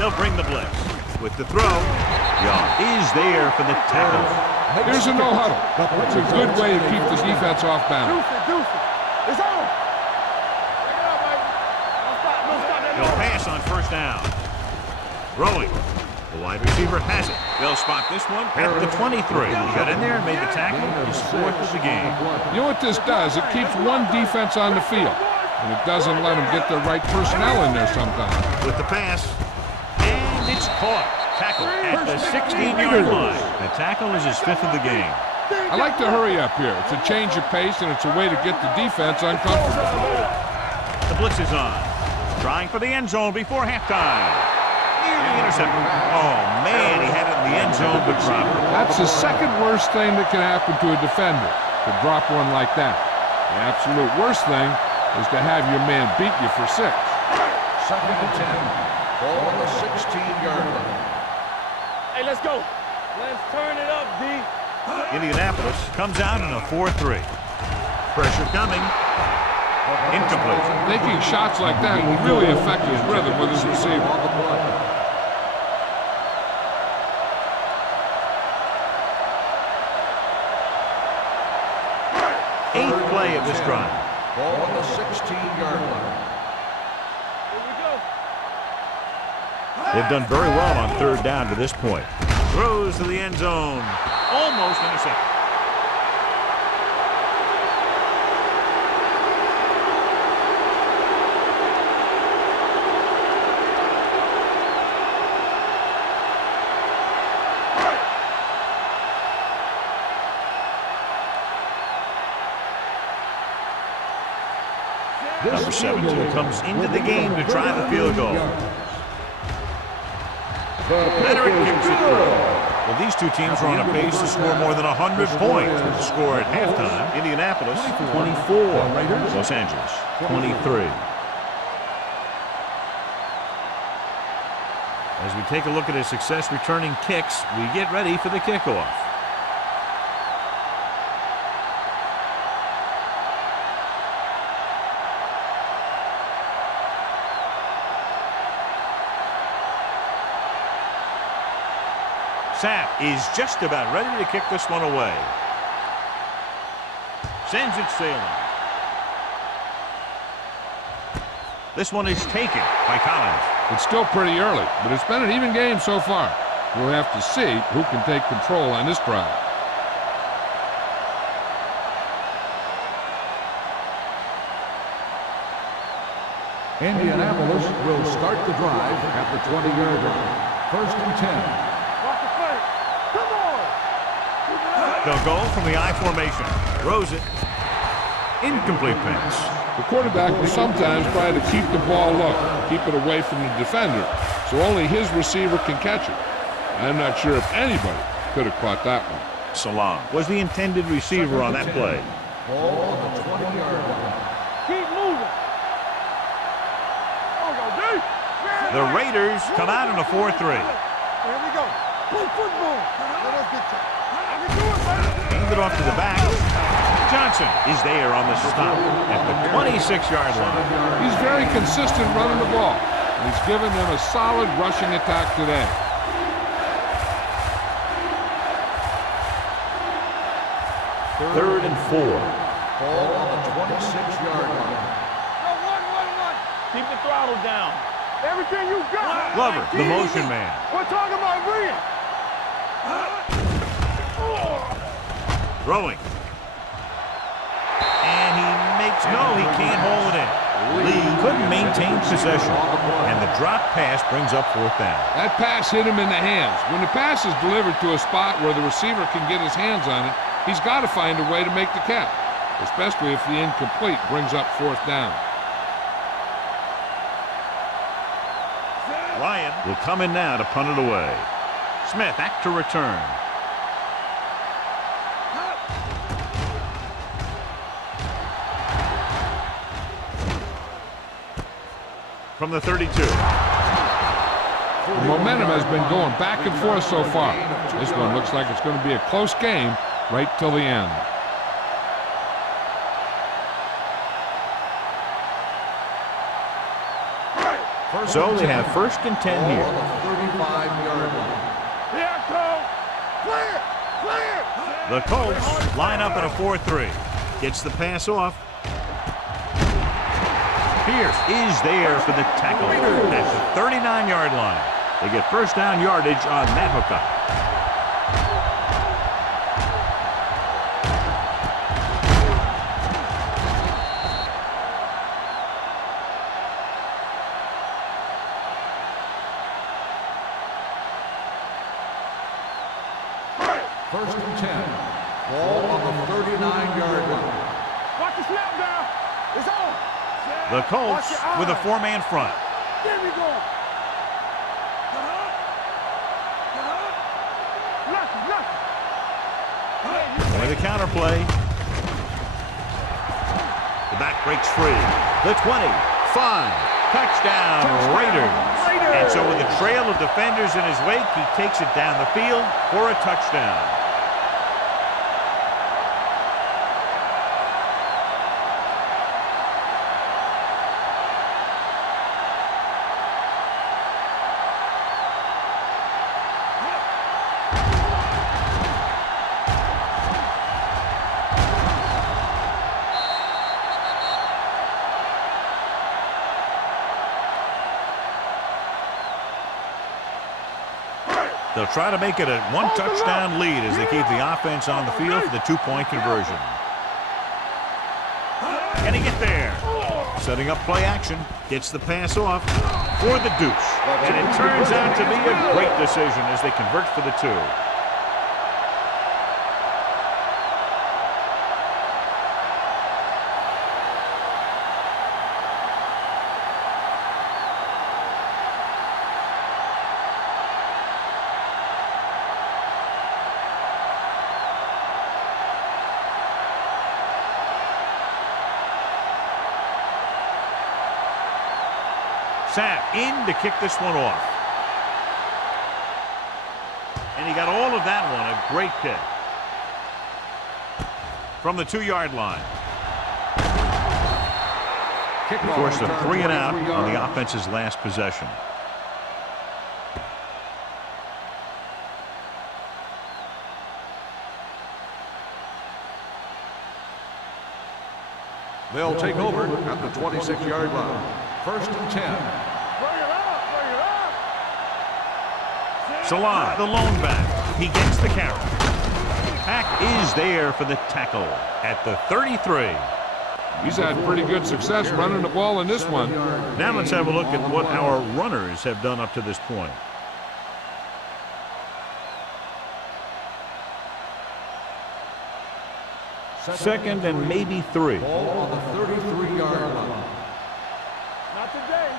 They'll bring the blitz. With the throw, Young is there for the tackle. Here's a no-huddle. It's a good way to keep the defense off balance. It's on. He'll pass on 1st down. Throwing. The wide receiver has it. They'll spot this one at the 23. He got in there and made the tackle. His 4th of the game. You know what this does? It keeps one defense on the field, and it doesn't let them get the right personnel in there sometimes. With the pass, and it's caught. Tackle at the 16-yard line. The tackle is his 5th of the game. I like to hurry up here. It's a change of pace, and it's a way to get the defense uncomfortable. The blitz is on. Trying for the end zone before halftime. Nearly intercepted. Oh, man, he had it in the end zone, but dropped it. That's the second worst thing that can happen to a defender, to drop one like that. The absolute worst thing is to have your man beat you for 6. 2nd and 10. Ball on the 16-yard line. Hey, let's go. Let's turn it up, D. Indianapolis comes out in a 4-3. Pressure coming. Incomplete. Taking shots like that will really affect his rhythm with his receiver. 8th play of this drive. Ball on the 16-yard line. Here we go. They've done very well on 3rd down to this point. Throws to the end zone. Almost intercepted. Number 17 comes into the game to try the field goal. Leonard kicks it through. Well, these two teams are on a pace to score more than 100 points. With the score at halftime, Indianapolis 24, Los Angeles 23. As we take a look at his success returning kicks, we get ready for the kickoff. Sapp is just about ready to kick this one away. Sends it sailing. This one is taken by Collins. It's still pretty early, but it's been an even game so far. We'll have to see who can take control on this drive. Indianapolis will start the drive at the 20-yard line. 1st and 10. They'll go from the I formation. Throws it. Incomplete pass. The quarterback will sometimes try to keep the ball low, keep it away from the defender, so only his receiver can catch it. I'm not sure if anybody could have caught that one. Salam was the intended receiver on that play. Ball on the 20-yard line. Keep moving. The Raiders come out in a 4-3. Here we go. Play football. Let us get you. Hand it off to the back. Johnson is there on the stop at the 26-yard line. He's very consistent running the ball. He's given them a solid rushing attack today. Third and 4. Ball on the 26-yard line. Keep the throttle down. Everything you got. Glover, the motion man. We're talking about Reed. Throwing. And he makes No, he can't hold it in. Lee couldn't maintain possession, and the drop pass brings up 4th down. That pass hit him in the hands. When the pass is delivered to a spot where the receiver can get his hands on it, he's got to find a way to make the catch, especially if the incomplete brings up 4th down. Ryan will come in now to punt it away. Smith back to return. From the 32. The momentum has been going back and forth so far. This one looks like it's going to be a close game right till the end. So they have 1st and 10 here. 35-yard line. Here, Cole. Clear. Clear. The Colts line up in a 4-3. Gets the pass off. Pierce is there for the tackle at the 39-yard line. They get 1st down yardage on that hookup. First and 10. Ball on the 39-yard line. Watch the snap down. It's on. The Colts with a 4-man front. Get me going. With a counter play. The back breaks free. The 20, 5, touchdown Raiders. And so with a trail of defenders in his wake, he takes it down the field for a touchdown. They'll try to make it a 1-touchdown lead as they keep the offense on the field for the 2-point conversion. Can he get there? Setting up play action. Gets the pass off for the deuce. And it turns out to be a great decision as they convert for the 2. Sapp in to kick this one off. And he got all of that one. A great kick. From the 2-yard line. Forced a 3 and out on the offense's last possession. They'll take over at the 26-yard line. First and 10. Salah, the lone back. He gets the carry. Pack is there for the tackle at the 33. He's had pretty good success running the ball in this one. Now let's have a look at what our runners have done up to this point. Second and maybe 3. Ball on the 33-yard line. Not today.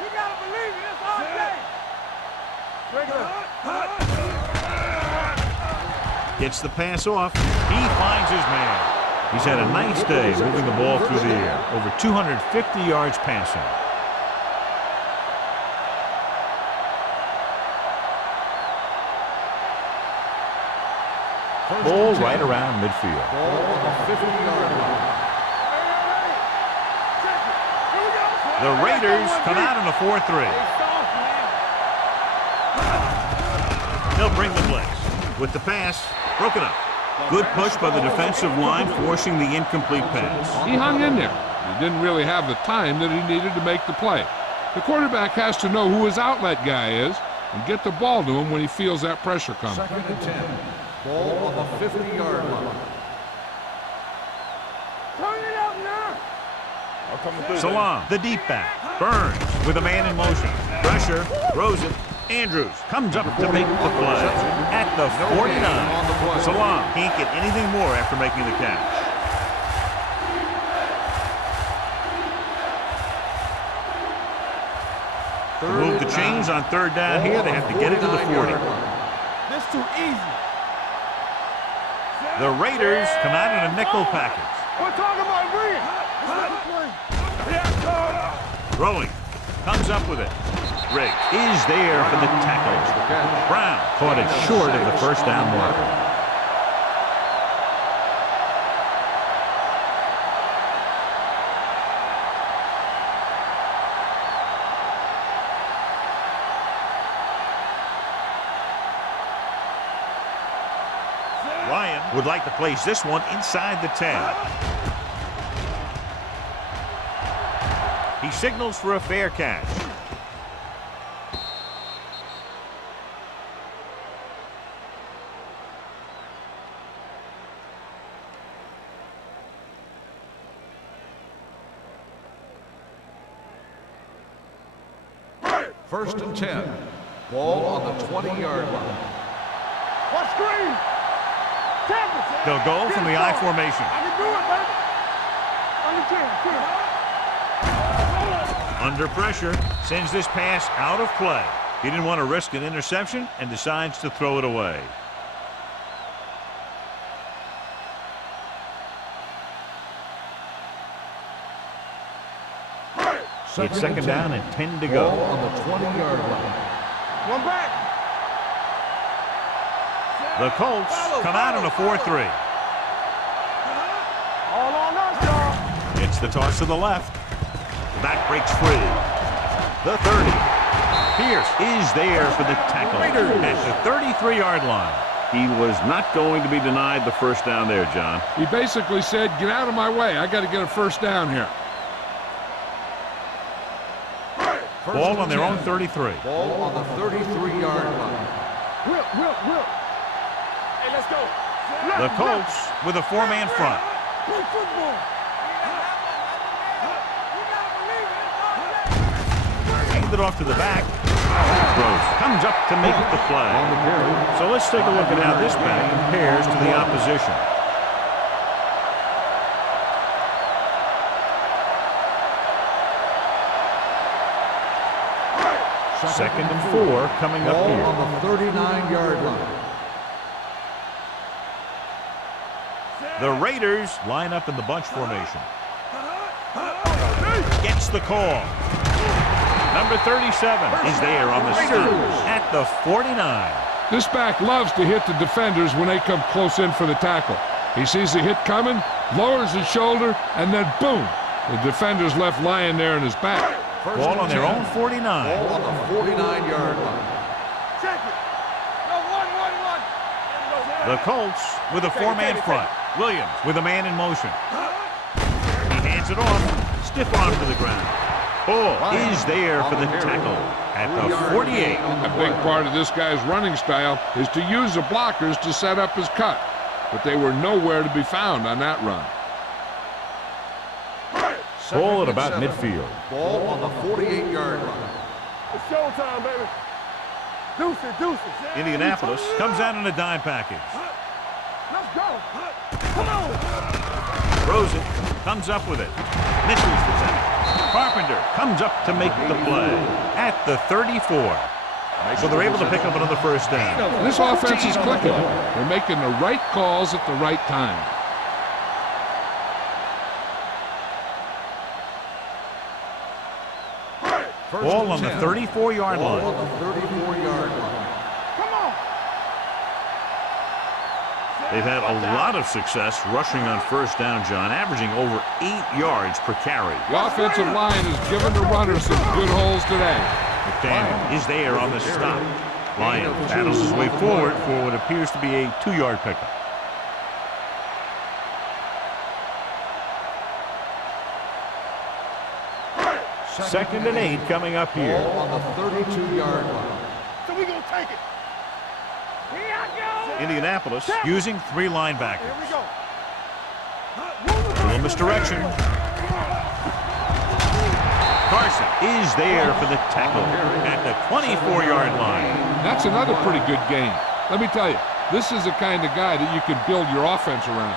You gotta believe it. It's all day. Gets the pass off. He finds his man. He's had a nice day moving the ball through the air. Over 250 yards passing. Ball right around midfield. Ball on the 50-yard line. The Raiders come out in a 4-3. They'll bring the blitz. With the pass, broken up. Good push by the defensive line, forcing the incomplete pass. He hung in there. He didn't really have the time that he needed to make the play. The quarterback has to know who his outlet guy is and get the ball to him when he feels that pressure coming. Second and 10. Ball on the 50-yard line. Turn it up now. coming through. Salam, the deep back. Burns with a man in motion. Pressure, throws it. Andrews comes up to make the play. At the 49. Salam can't get anything more after making the catch. To move the chains on third down here, they have to get it to the 40. This too easy. The Raiders come out in a nickel package. We're talking about bring. Throwing. Comes up with it. Riggs is there for the tackle. Brown caught it short of the first down marker. Ryan would like to place this one inside the 10. He signals for a fair catch. First and 10. Ball on the 20-yard line. What screen? They'll go from the I formation. I can do it, baby. Under pressure, sends this pass out of play. He didn't want to risk an interception and decides to throw it away. It's second down and 10 to go. Ball on the 20-yard line. One back. The Colts come out on a 4-3. All on us, y'all. It's the toss to the left. The back breaks free. The 30. Pierce is there for the tackle at the 33-yard line. He was not going to be denied the first down there, John. He basically said, get out of my way. I got to get a first down here. Ball on their own 33. Ball on the 33-yard line. Whip. Hey, let's go. The Colts with a four-man front. Play football. Hand it off to the back. Throws. Comes up to make the play. So let's take a look at how this back compares to the opposition. Second and 4 coming up here. Ball on the 39-yard line. The Raiders line up in the bunch formation. Gets the call. Number 37 is there on the stop at the 49. This back loves to hit the defenders when they come close in for the tackle. He sees the hit coming, lowers his shoulder, and then boom, the defender's left lying there in his back. Ball on their own 49. Ball on the 49-yard line. Check it. No, one. The Colts with a four-man front. Williams with a man in motion. He hands it off. Stiff arm to the ground. Ball is there for the tackle at the 48. A big part of this guy's running style is to use the blockers to set up his cut. But they were nowhere to be found on that run. Ball at about midfield. Ball on the 48-yard line. It's showtime, baby. Deuces. Indianapolis comes out in a dime package. Let's go. Come on. Throws it. Comes up with it. Misses the tackle. Carpenter comes up to make the play at the 34. So they're able to pick up another first down. This offense is clicking. They're making the right calls at the right time. Ball on the 34-yard line. Ball on the 34-yard line. Come on. They've had a lot of success rushing on first down, John, averaging over 8 yards per carry. The offensive line has given the runners some good holes today. McDaniel is there on the stop. Lyon battles his way forward for what appears to be a 2-yard pickup. Second and 8 coming up here. Ball on the 32-yard line. So we gonna take it. Here I go. Indianapolis using 3 linebackers. Here we go. A little misdirection. Carson is there for the tackle at the 24-yard line. That's another pretty good game. Let me tell you, this is the kind of guy that you can build your offense around.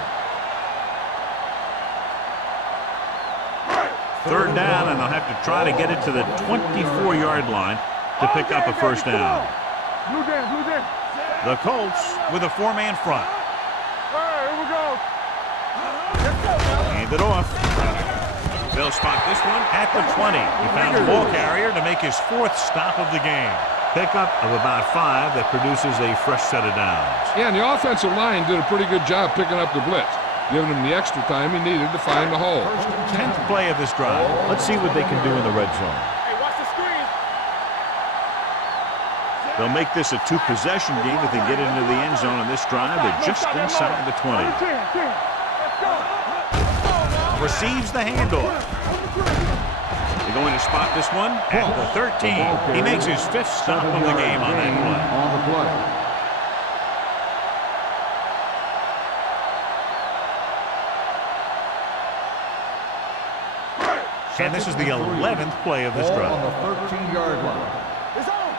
Third down, and they'll have to try to get it to the 24-yard line to pick up a first down. Blue jam, blue jam. The Colts with a four-man front. Hey, here we go. Hand it off. They'll spot this one at the 20. He found the ball carrier to make his fourth stop of the game. Pickup of about 5 that produces a fresh set of downs. Yeah, and the offensive line did a pretty good job picking up the blitz, giving him the extra time he needed to find the hole. 10th play of this drive. Let's see what they can do in the red zone. Hey, watch the screen. They'll make this a two-possession game if they get into the end zone in this drive. They're just inside the 20. Let's go. Receives the handoff. They're going to spot this one at the 13. He makes his 5th stop of the game on that play. On the play. And this is the 11th play of this Ball drive. on the 13-yard line. It's on.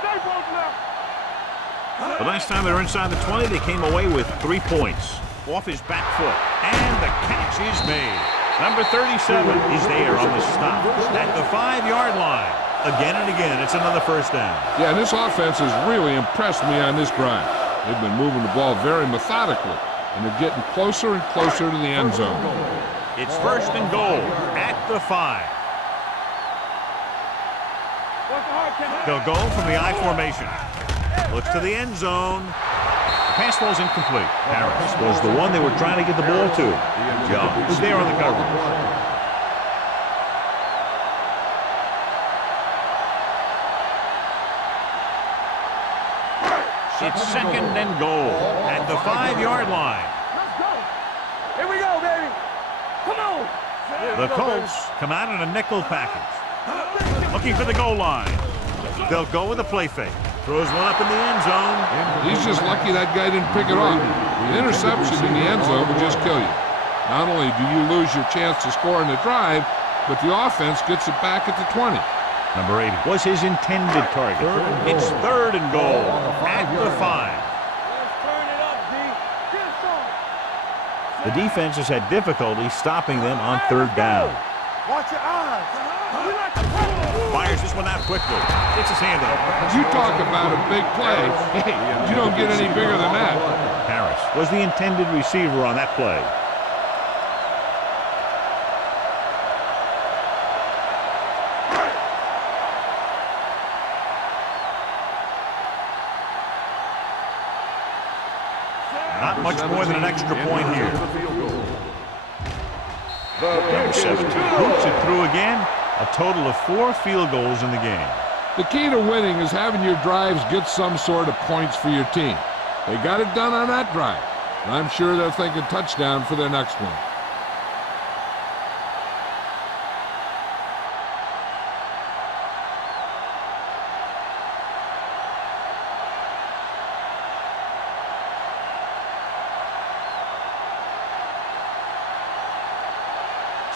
Stay both left. The last time they were inside the 20, they came away with 3 points. Off his back foot. And the catch is made. Number 37 is there on the stop at the 5-yard line. Again and again, it's another first down. Yeah, this offense has really impressed me on this drive. They've been moving the ball very methodically, and they're getting closer and closer to the end zone. It's first and goal at the 5. They'll go from the I formation. Looks to the end zone. The pass ball's incomplete. Harris was the one they were trying to get the ball to. Jones is there on the coverage. It's second and goal at the 5-yard line. Let's go. Here we go, baby. Come on. The Colts come out in a nickel package. Looking for the goal line. They'll go with a play fake. Throws one up in the end zone. He's just lucky that guy didn't pick it off. The interception in the end zone would just kill you. Not only do you lose your chance to score in the drive, but the offense gets it back at the 20. Number 80 was his intended target. It's third and goal at the 5. Let's turn it up, D. Get some. The defense has had difficulty stopping them on third down. Watch your eyes. We like to play. Fires this one out quickly. Gets his hand up. You talk about a big play. Hey, you don't get any bigger than that. Harris was the intended receiver on that play. Not much more than an extra point here. Number 17 boots it through again. A total of 4 field goals in the game. The key to winning is having your drives get some sort of points for your team. They got it done on that drive. And I'm sure they're thinking touchdown for their next one.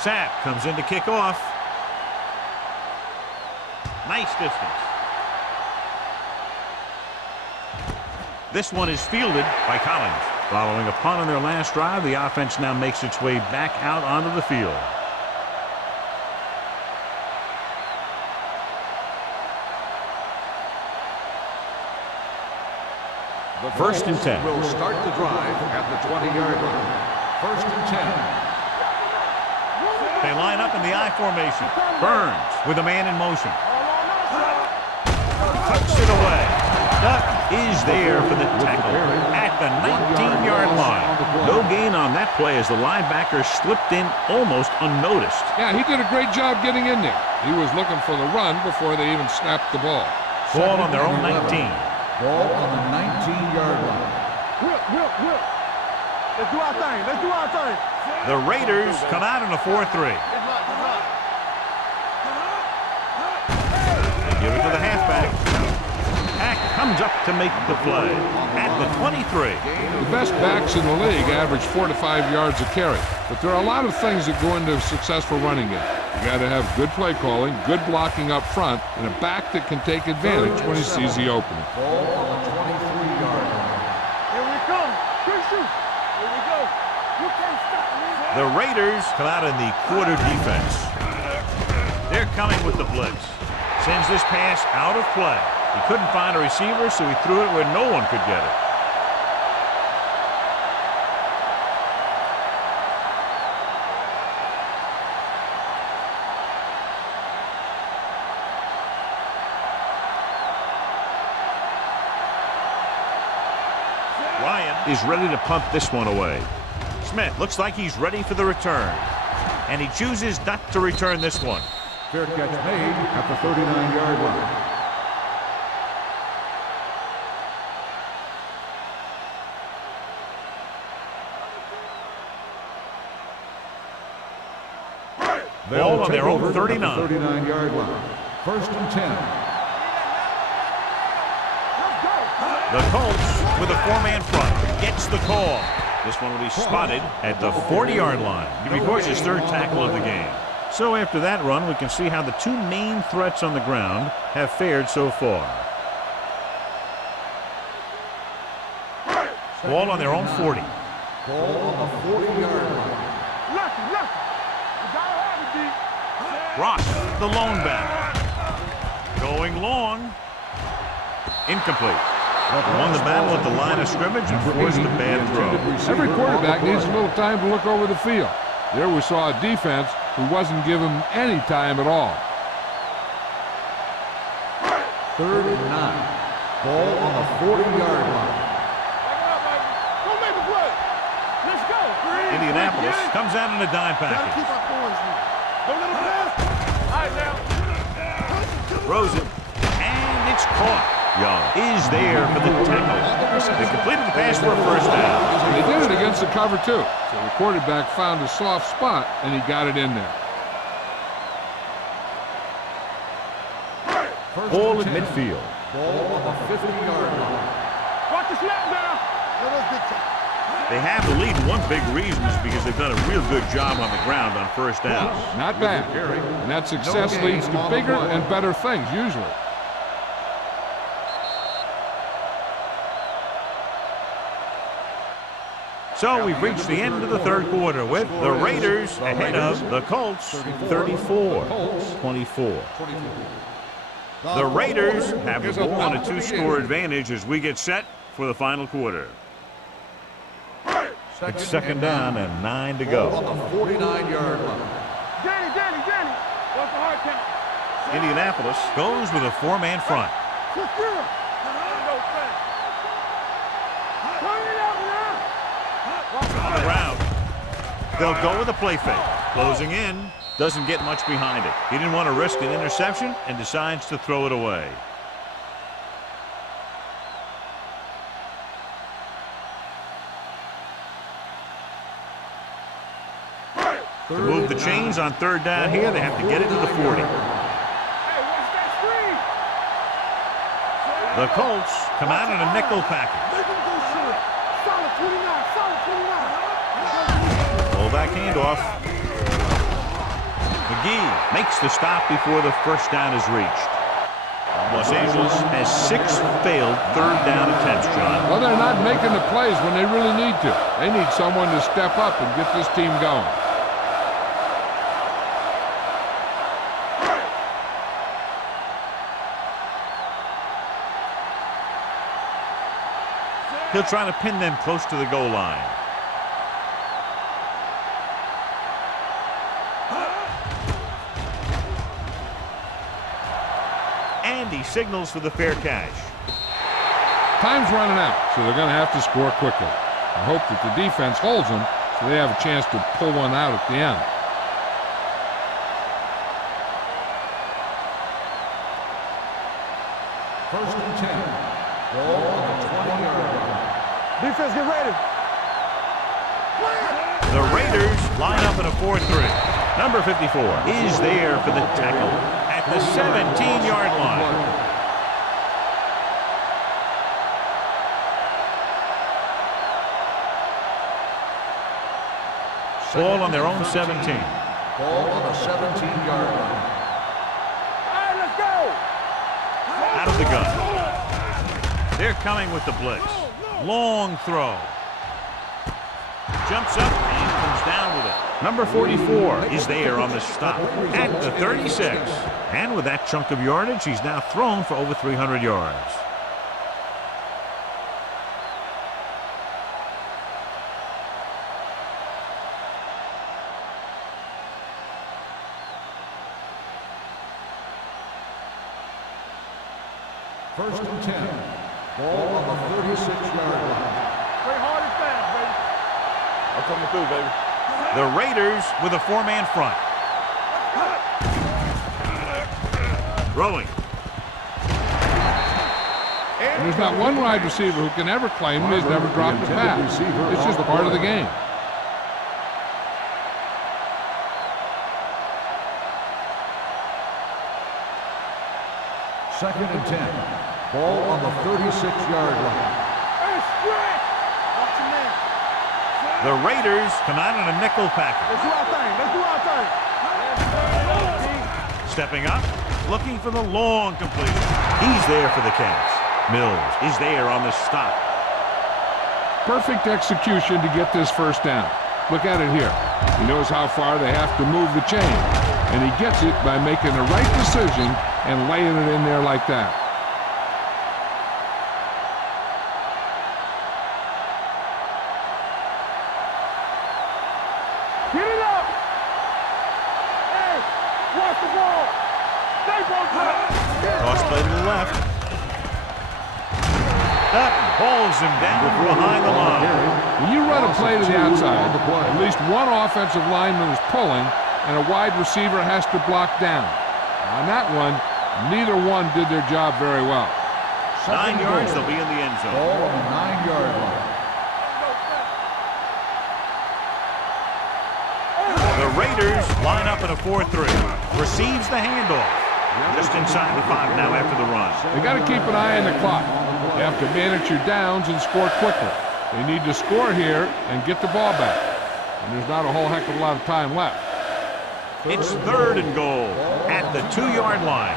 Sapp comes in to kick off. Nice distance. This one is fielded by Collins. Following a punt on their last drive, the offense now makes its way back out onto the field. First and 10. Will start the drive at the 20-yard line. First and 10. They line up in the I formation. Burns with a man in motion. Tucks it away. Duck is there for the tackle at the 19-yard line. No gain on that play as the linebacker slipped in almost unnoticed. Yeah, he did a great job getting in there. He was looking for the run before they even snapped the ball. Ball on their own 19. Ball on the 19-yard line. Whip. Let's do our thing. Let's do our thing. The Raiders come out in a 4-3. Give it to the halfback. Hack comes up to make the play at the 23. The best backs in the league average 4 to 5 yards a carry, but there are a lot of things that go into a successful running game. You got to have good play calling, good blocking up front, and a back that can take advantage when he sees the opening. Ball on the 23-yard line. Here we come. Quick shoot. Here we go. You can't stop me. The Raiders come out in the quarter defense. They're coming with the blitz. Sends this pass out of play. He couldn't find a receiver, so he threw it where no one could get it. Ryan is ready to punt this one away. Smith looks like he's ready for the return. And he chooses not to return this one. Fair catch made at the 39-yard line. Ball on their own 39. 39-yard line. First and 10. The Colts with a four-man front gets the call. This one will be spotted at the 40-yard line. He records his third tackle of the game. So after that run, we can see how the two main threats on the ground have fared so far. Ball on their own 40. Ball on the 40-yard line. Lucky. You gotta have it, D. Ross, the lone back. Going long. Incomplete. Won the battle at the line of scrimmage and forced a bad throw. Every quarterback needs a little time to look over the field. There we saw a defense who wasn't given any time at all. Third and 9. Ball on the 40-yard line. Don't make the play. Let's go. Indianapolis comes out in a dime Gotta package. keep our points here. Don't let them pass. All right, now. Throws it, and it's caught. Young is there for the tackle. They completed the pass for a first down. They did it against the cover, too. So the quarterback found a soft spot, and he got it in there. Ball at midfield. Ball on the 50-yard line. Watch the snap down. They have the lead. One big reason is because they've done a real good job on the ground on first down. Not bad. And that success leads to bigger and better things, usually. So we've reached the end of the third quarter with the Raiders ahead of the Colts 34-24. The Raiders have the ball on a two-score advantage as we get set for the final quarter. It's second down and 9 to go. On the 49-yard line. Danny. What's the hard count? Indianapolis goes with a four-man front. Secure. Turn it up now. On the ground. They'll go with a play fake. Closing in. Doesn't get much behind it. He didn't want to risk an interception and decides to throw it away. To move the chains on third down here, they have to get it to the 40. Hey, watch that screen. The Colts come out in a nickel package. Make him go short. Solid 29. Pull back handoff. McGee makes the stop before the first down is reached. Los Angeles has 6 failed third down attempts, John. Well, they're not making the plays when they really need to. They need someone to step up and get this team going. He'll try to pin them close to the goal line. And he signals for the fair catch. Time's running out, so they're going to have to score quickly. I hope that the defense holds them so they have a chance to pull one out at the end. First and 10. Ball on the 20-yard line. Defense, get ready. The Raiders line up in a 4-3. Number 54 is there for the tackle at the 17-yard line. Ball on their own 17. Ball on the 17-yard line. All right, let's go. Out of the gun. They're coming with the blitz. Long throw. Jumps up and comes down with it. Number 44 is there on the stop at the 36. And with that chunk of yardage, he's now thrown for over 300 yards. First and 10. Ball on the 36-yard line. Play hard and fast, baby. I'm coming through, baby. The Raiders with a four-man front. Throwing. And there's not one wide receiver who can ever claim he's never dropped a pass. It's just part of the game. Second and 10. Ball on the 36-yard line. Hey, stretch. Watch your man. The Raiders come out in a nickel package. Let's do our thing. Let's do our thing. Stepping up, looking for the long completion. He's there for the catch. Mills is there on the stop. Perfect execution to get this first down. Look at it here. He knows how far they have to move the chain, and he gets it by making the right decision and laying it in there like that. Get it up. Hey, watch the ball. Stay focused. Cross play to the left. That hauls him down from behind the line. When you run a play to the outside, at least one offensive lineman is pulling, and a wide receiver has to block down. On that one, neither one did their job very well. 9 yards, they'll be in the end zone. Ball on the 9-yard line. The Raiders line up in a 4-3. Receives the handoff. Just inside the 5 now after the run. They got to keep an eye on the clock. You have to manage your downs and score quickly. They need to score here and get the ball back. And there's not a whole heck of a lot of time left. It's 3rd and goal at the 2-yard line.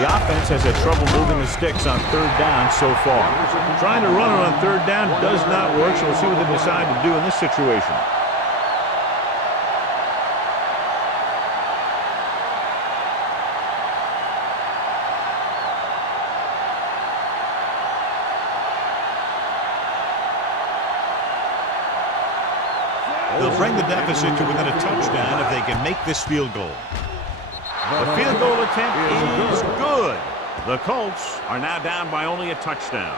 The offense has had trouble moving the sticks on 3rd down so far. Trying to run it on 3rd down does not work, so we'll see what they decide to do in this situation. They'll bring the deficit to within a touchdown if they can make this field goal. The field goal attempt is good. The Colts are now down by only a touchdown.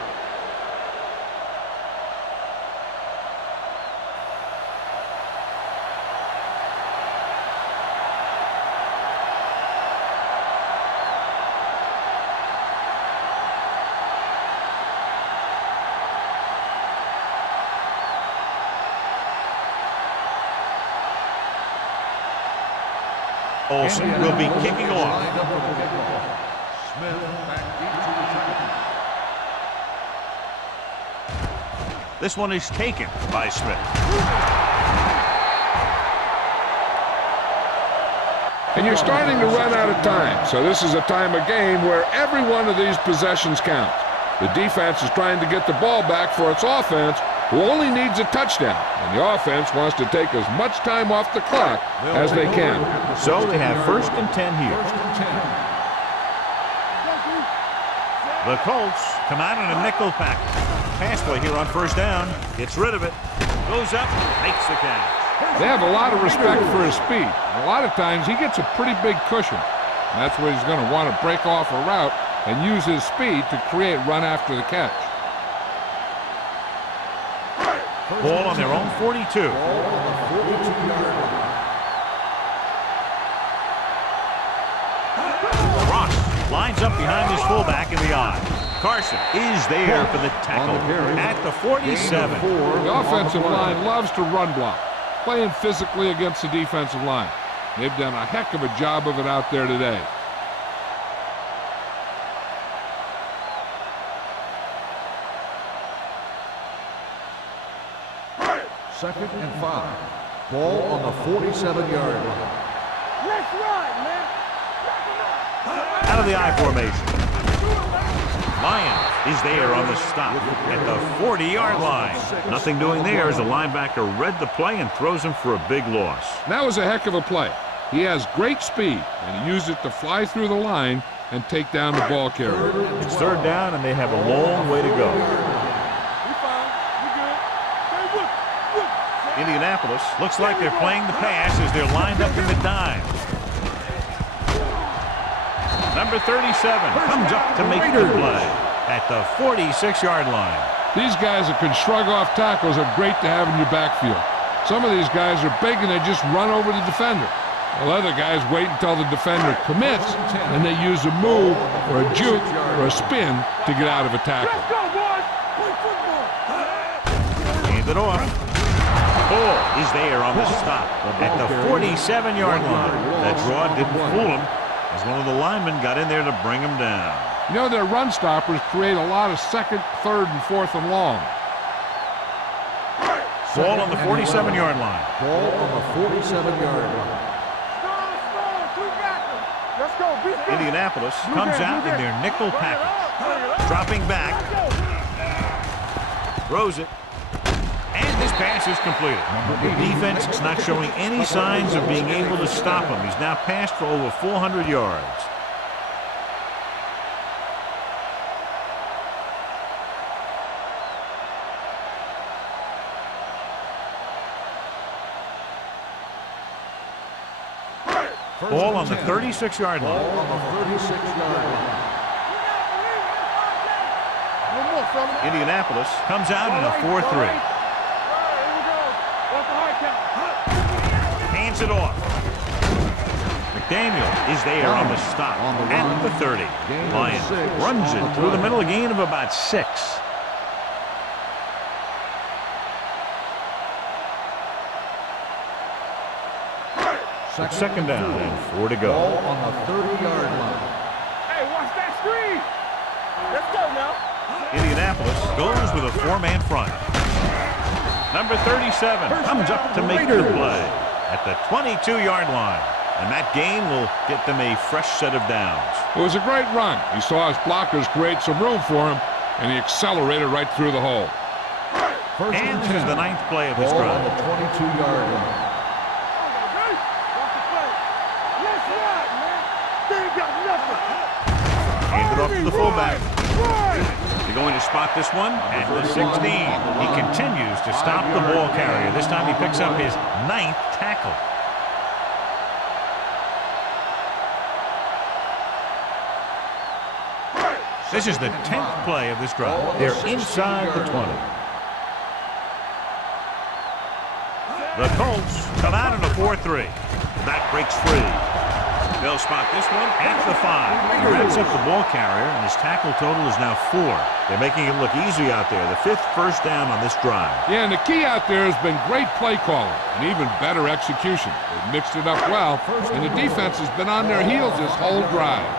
Olsen will be kicking off. Smith back deep to return. This one is taken by Smith. And you're starting to run out of time, so this is a time of game where every one of these possessions counts. The defense is trying to get the ball back for its offense, who only needs a touchdown, and the offense wants to take as much time off the clock as they can. So they have 1st and 10 here. First and 10. The Colts come out in a nickel package. Pass play here on 1st down. Gets rid of it. Goes up, makes the catch. They have a lot of respect for his speed. A lot of times he gets a pretty big cushion. And that's where he's going to want to break off a route and use his speed to create run after the catch. Ball on their own 42. Ball on the 42-yard line. Ross lines up behind his fullback in the I. Carson is there for the tackle at the 47. The offensive line loves to run block, playing physically against the defensive line. They've done a heck of a job of it out there today. 2nd and 5. Ball on the 47-yard line. Let's run, man. Out of the I formation. Lyons is there on the stop at the 40-yard line. Nothing doing there as the linebacker read the play and throws him for a big loss. That was a heck of a play. He has great speed, and he used it to fly through the line and take down the ball carrier. It's 3rd down, and they have a long way to go. Indianapolis looks like they're playing the pass as they're lined up in the dime. Number 37 comes up to make the play at the 46-yard line. These guys that can shrug off tackles are great to have in your backfield. Some of these guys are big and they just run over the defender. While other guys wait until the defender commits and they use a move or a juke or a spin to get out of a tackle. Let's go, boys. Play football. Hand it off. Ball is there on the stop at the 47-yard line. That draw didn't fool him as one of the linemen got in there to bring him down. You know, their run stoppers create a lot of 2nd, 3rd, and 4th and long. Ball on the 47-yard line. Ball on the 47-yard line. Let's go. Indianapolis comes out in their nickel package. Dropping back. Throws it. And this pass is completed. The defense is not showing any signs of being able to stop him. He's now passed for over 400 yards. Ball on the 36-yard line. Ball on the 36-yard line. Indianapolis comes out in a 4-3. Hands it off. McDaniel is there on the stop at the 30. Lyons runs it through the middle, a gain of about 6. It's 2nd down and 4 to go. Ball on the 30-yard line. Hey, watch that screen. Let's go now. Indianapolis goes with a 4-man front. Number 37 comes up to make the play at the 22-yard line. And that gain will get them a fresh set of downs. It was a great run. He saw his blockers create some room for him, and he accelerated right through the hole. And this is the 9th play of this Ball drive. on the 22-yard line. Hand it off to the fullback. They're going to spot this one at the 16. He continues to stop the ball carrier. This time he picks up his 9th tackle. This is the 10th play of this drive. They're inside the 20. The Colts come out in a 4-3. That breaks free. They'll spot this one at the 5. He wraps up the ball carrier, and his tackle total is now 4. They're making it look easy out there. The 5th first down on this drive. Yeah, and the key out there has been great play calling and even better execution. They've mixed it up well, and the defense has been on their heels this whole drive.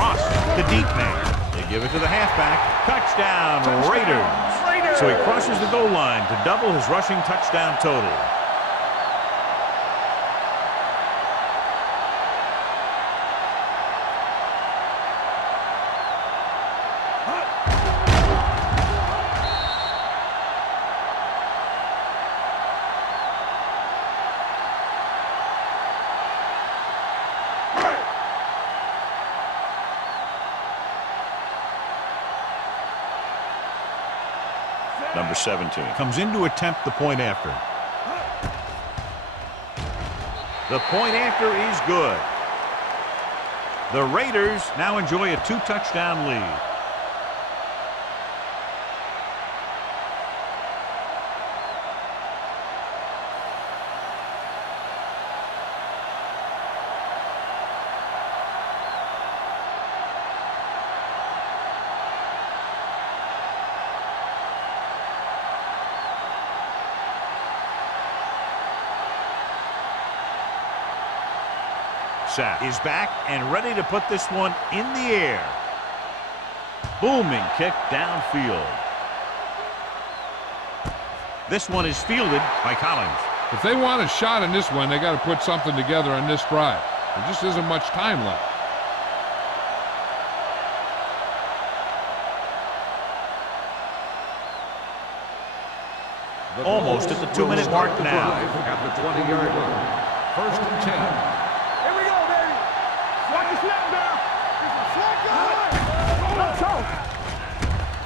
Ross, the deep man. They give it to the halfback. Touchdown, Raiders. So he crosses the goal line to double his rushing touchdown total. Number 17 comes in to attempt the point after. The point after is good. The Raiders now enjoy a 2-touchdown lead. Is back and ready to put this one in the air. Booming kick downfield. This one is fielded by Collins. If they want a shot in this one, they got to put something together on this drive. There just isn't much time left. Almost at the 2-minute mark now. At the 20-yard line. First and 10. Here we go, baby. Watch your slap down. It's a slap down.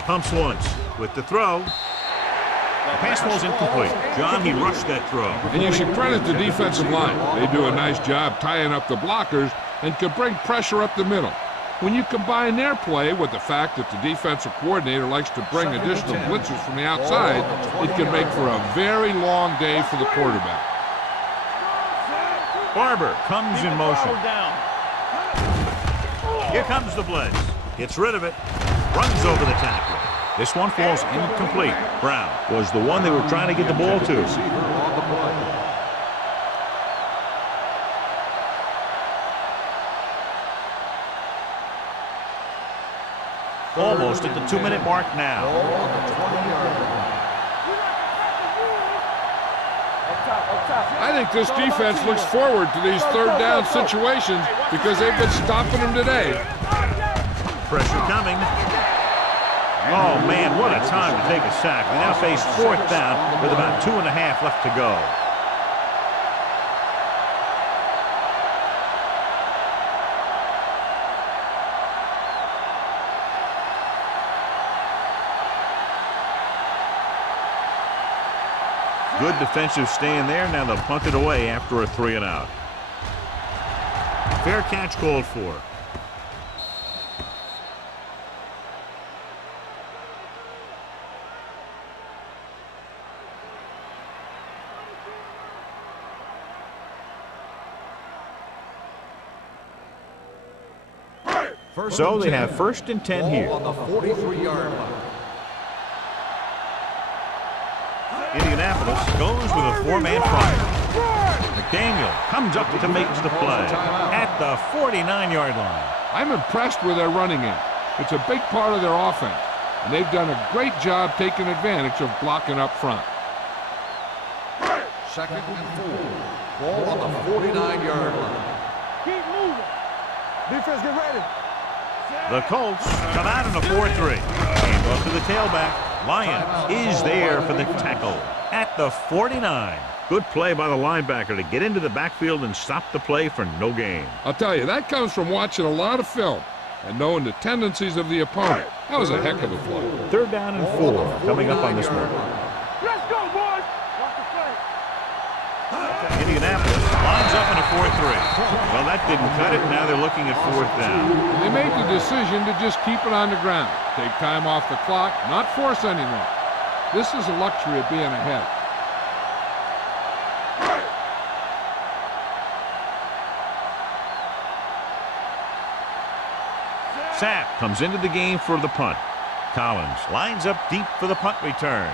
Pumps once with the throw. The pass ball's incomplete. John, he rushed that throw. And you should credit the defensive line. They do a nice job tying up the blockers and can bring pressure up the middle. When you combine their play with the fact that the defensive coordinator likes to bring additional blitzes from the outside, it can make for a very long day for the quarterback. Barber comes in motion. Here comes the blitz. Gets rid of it. Runs over the tackle. This one falls incomplete. Brown was the one they were trying to get the ball to. Almost at the 2-minute mark now. I think this defense looks forward to these third down situations because they've been stopping them today. Pressure coming. Oh, man, what a time to take a sack. They now face 4th down with about 2.5 left to go. Good defensive stand there. Now they'll punt it away after a 3-and-out. Fair catch called for. So they have 1st and 10 here. On the 43-yard line. Indianapolis goes with a 4-man front. McDaniel comes up to make the play at the 49-yard line. I'm impressed with their running game. It's a big part of their offense, and they've done a great job taking advantage of blocking up front. 2nd and 4. Ball on the 49-yard line. Keep moving. Defense, get ready. The Colts come out in a 4-3. Game off to the tailback. Lyons is there for the tackle at the 49. Good play by the linebacker to get into the backfield and stop the play for no gain. I'll tell you, that comes from watching a lot of film and knowing the tendencies of the opponent. That was a heck of a play. 3rd down and 4 coming up on this one. Let's go, boys. Watch the play. Indianapolis lines up in a 4-3. Well, that didn't cut it. Now they're looking at 4th down. They made the decision to just keep it on the ground, take time off the clock, not force anything. This is a luxury of being ahead. Sapp comes into the game for the punt. Collins lines up deep for the punt return.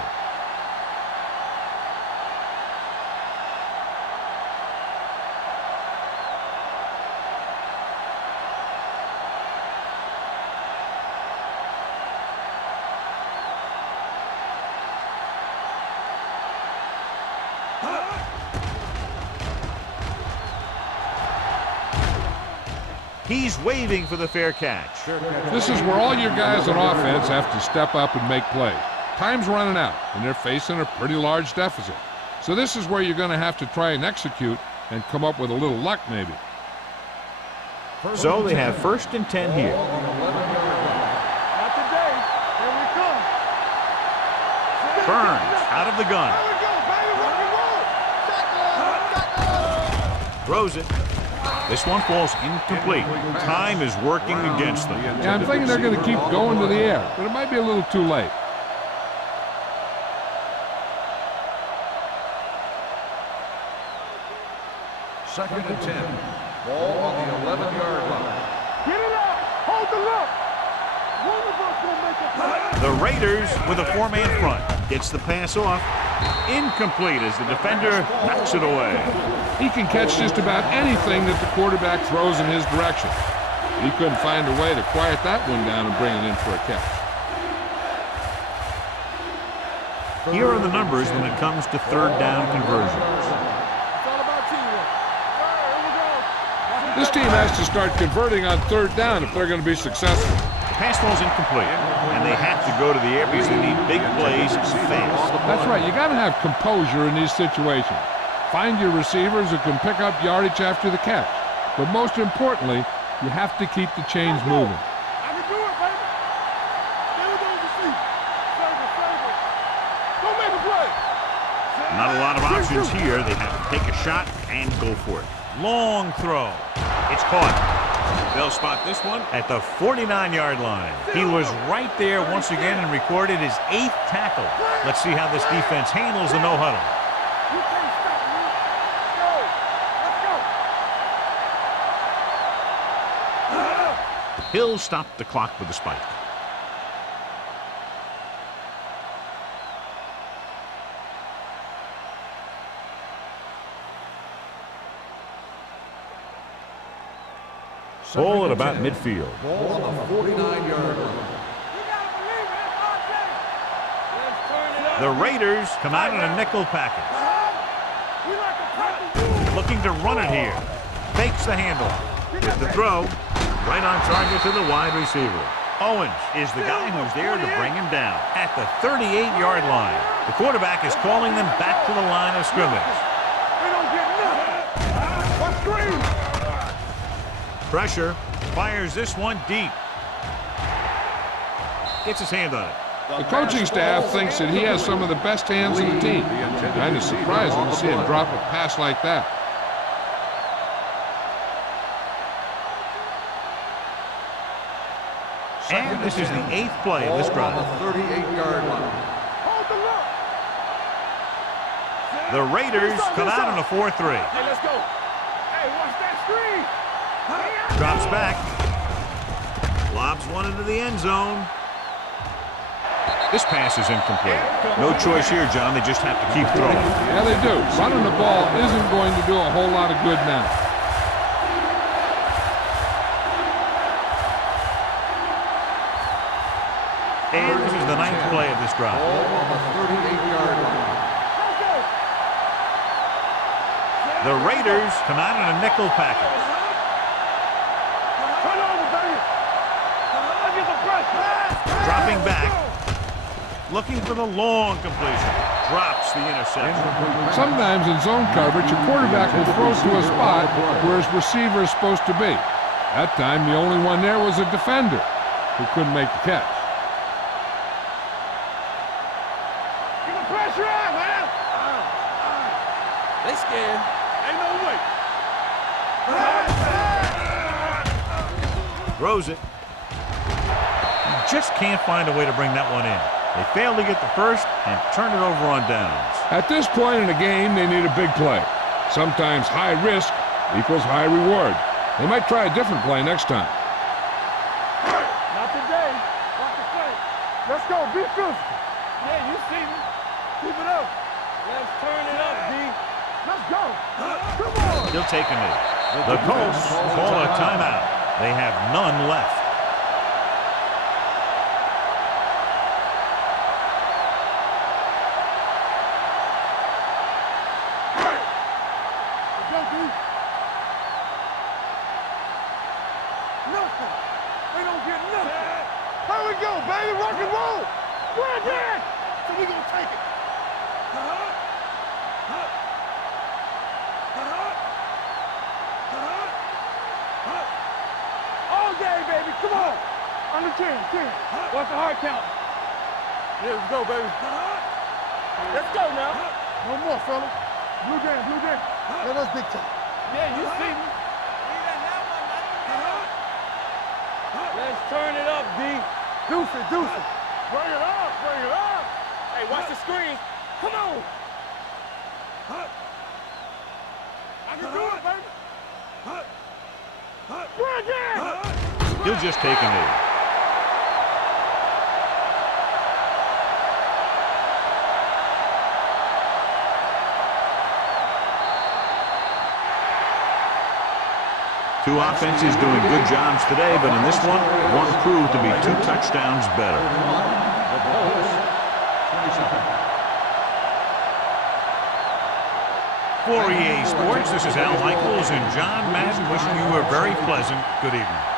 He's waving for the fair catch. This is where all your guys on offense have to step up and make plays. Time's running out, and they're facing a pretty large deficit. So this is where you're going to have to try and execute and come up with a little luck maybe. So they have 1st and 10 here. Not today. Here we come. Burns out of the gun. Here we go, baby. Rock and roll. Throws it. This one falls incomplete. Time is working against them. Yeah, I'm thinking they're going to keep going to the air, but it might be a little too late. Second and 10. Ball on the 11-yard line. Get it out. Hold the look. One of us will make a play. The Raiders with a 4-man front. Gets the pass off. Incomplete as the defender knocks it away. He can catch just about anything that the quarterback throws in his direction. He couldn't find a way to quiet that one down and bring it in for a catch. Here are the numbers when it comes to third down conversions. It's all about teamwork. Here we go. This team has to start converting on third down if they're going to be successful. The pass ball's incomplete, and they have to go to the air because they need big plays fast. That's right. You got to have composure in these situations. Find your receivers who can pick up yardage after the catch. But most importantly, you have to keep the chains moving. I can do it, baby. There we go, receive. Save it. Go make a play. Not a lot of options here. They have to take a shot and go for it. Long throw. It's caught. They'll spot this one at the 49-yard line. He was right there once again and recorded his 8th tackle. Let's see how this defense handles the no-huddle. You can't stop me. Let's go. Hill stopped the clock with a spike. Ball at about midfield. Ball on the 49-yard line. The Raiders come out in a nickel package. Looking to run it here. Fakes the handoff. Gets the throw. Right on target to the wide receiver. Owens is the guy who's there to bring him down at the 38-yard line. The quarterback is calling them back to the line of scrimmage. We don't get nothing. What screen? Pressure. Fires this one deep. Gets his hand on it. The coaching staff thinks that he has some of the best hands in the team. Kind of surprising to see him drop a pass like that. And this is the 8th play of this drive. Ball on the 38-yard line. Hold the look. The Raiders come out on a 4-3. Hey, let's go. Hey, watch that screen. Drops back. Lobs one into the end zone. This pass is incomplete. No choice here, John. They just have to keep throwing. Yeah, they do. Running the ball isn't going to do a whole lot of good now. And this is the 9th play of this drive. Ball on the 38-yard line. The Raiders come out in a nickel package. Turn over, baby. Look at the pressure. Dropping back. Looking for the long completion. Drops the interception. Sometimes in zone coverage, a quarterback will throw to a spot where his receiver is supposed to be. That time, the only one there was a defender who couldn't make the catch. Get the pressure out, man. They scared. Ain't no way. Throws it. He just can't find a way to bring that one in. They failed to get the first and turn it over on downs. At this point in the game, they need a big play. Sometimes high risk equals high reward. They might try a different play next time. Not today. Watch the play. Let's go. Be physical. Yeah, you see me. Keep it up. Let's turn it up, D. Let's go. Come on. He'll take a knee. The Colts call a timeout. They have none left. Nothing. They don't get nothing. Here we go, baby. Rock and roll. We're there. So we gonna take it. All day, baby. Come on. Under 10. What's the hard count? Yeah, let's go, baby. Let's go now. No more, fella. Blue game. Let us dictate. Yeah, you see me. Let's turn it up, D. Deuce it. Bring it up. Hey, watch the screen. Come on. I can do it, baby. We're again. He'll just take a knee. Two offenses doing good jobs today, but in this one proved to be 2 touchdowns better. The Colts, 27. For EA Sports, this is Al Michaels and John Madden wishing you a very pleasant good evening.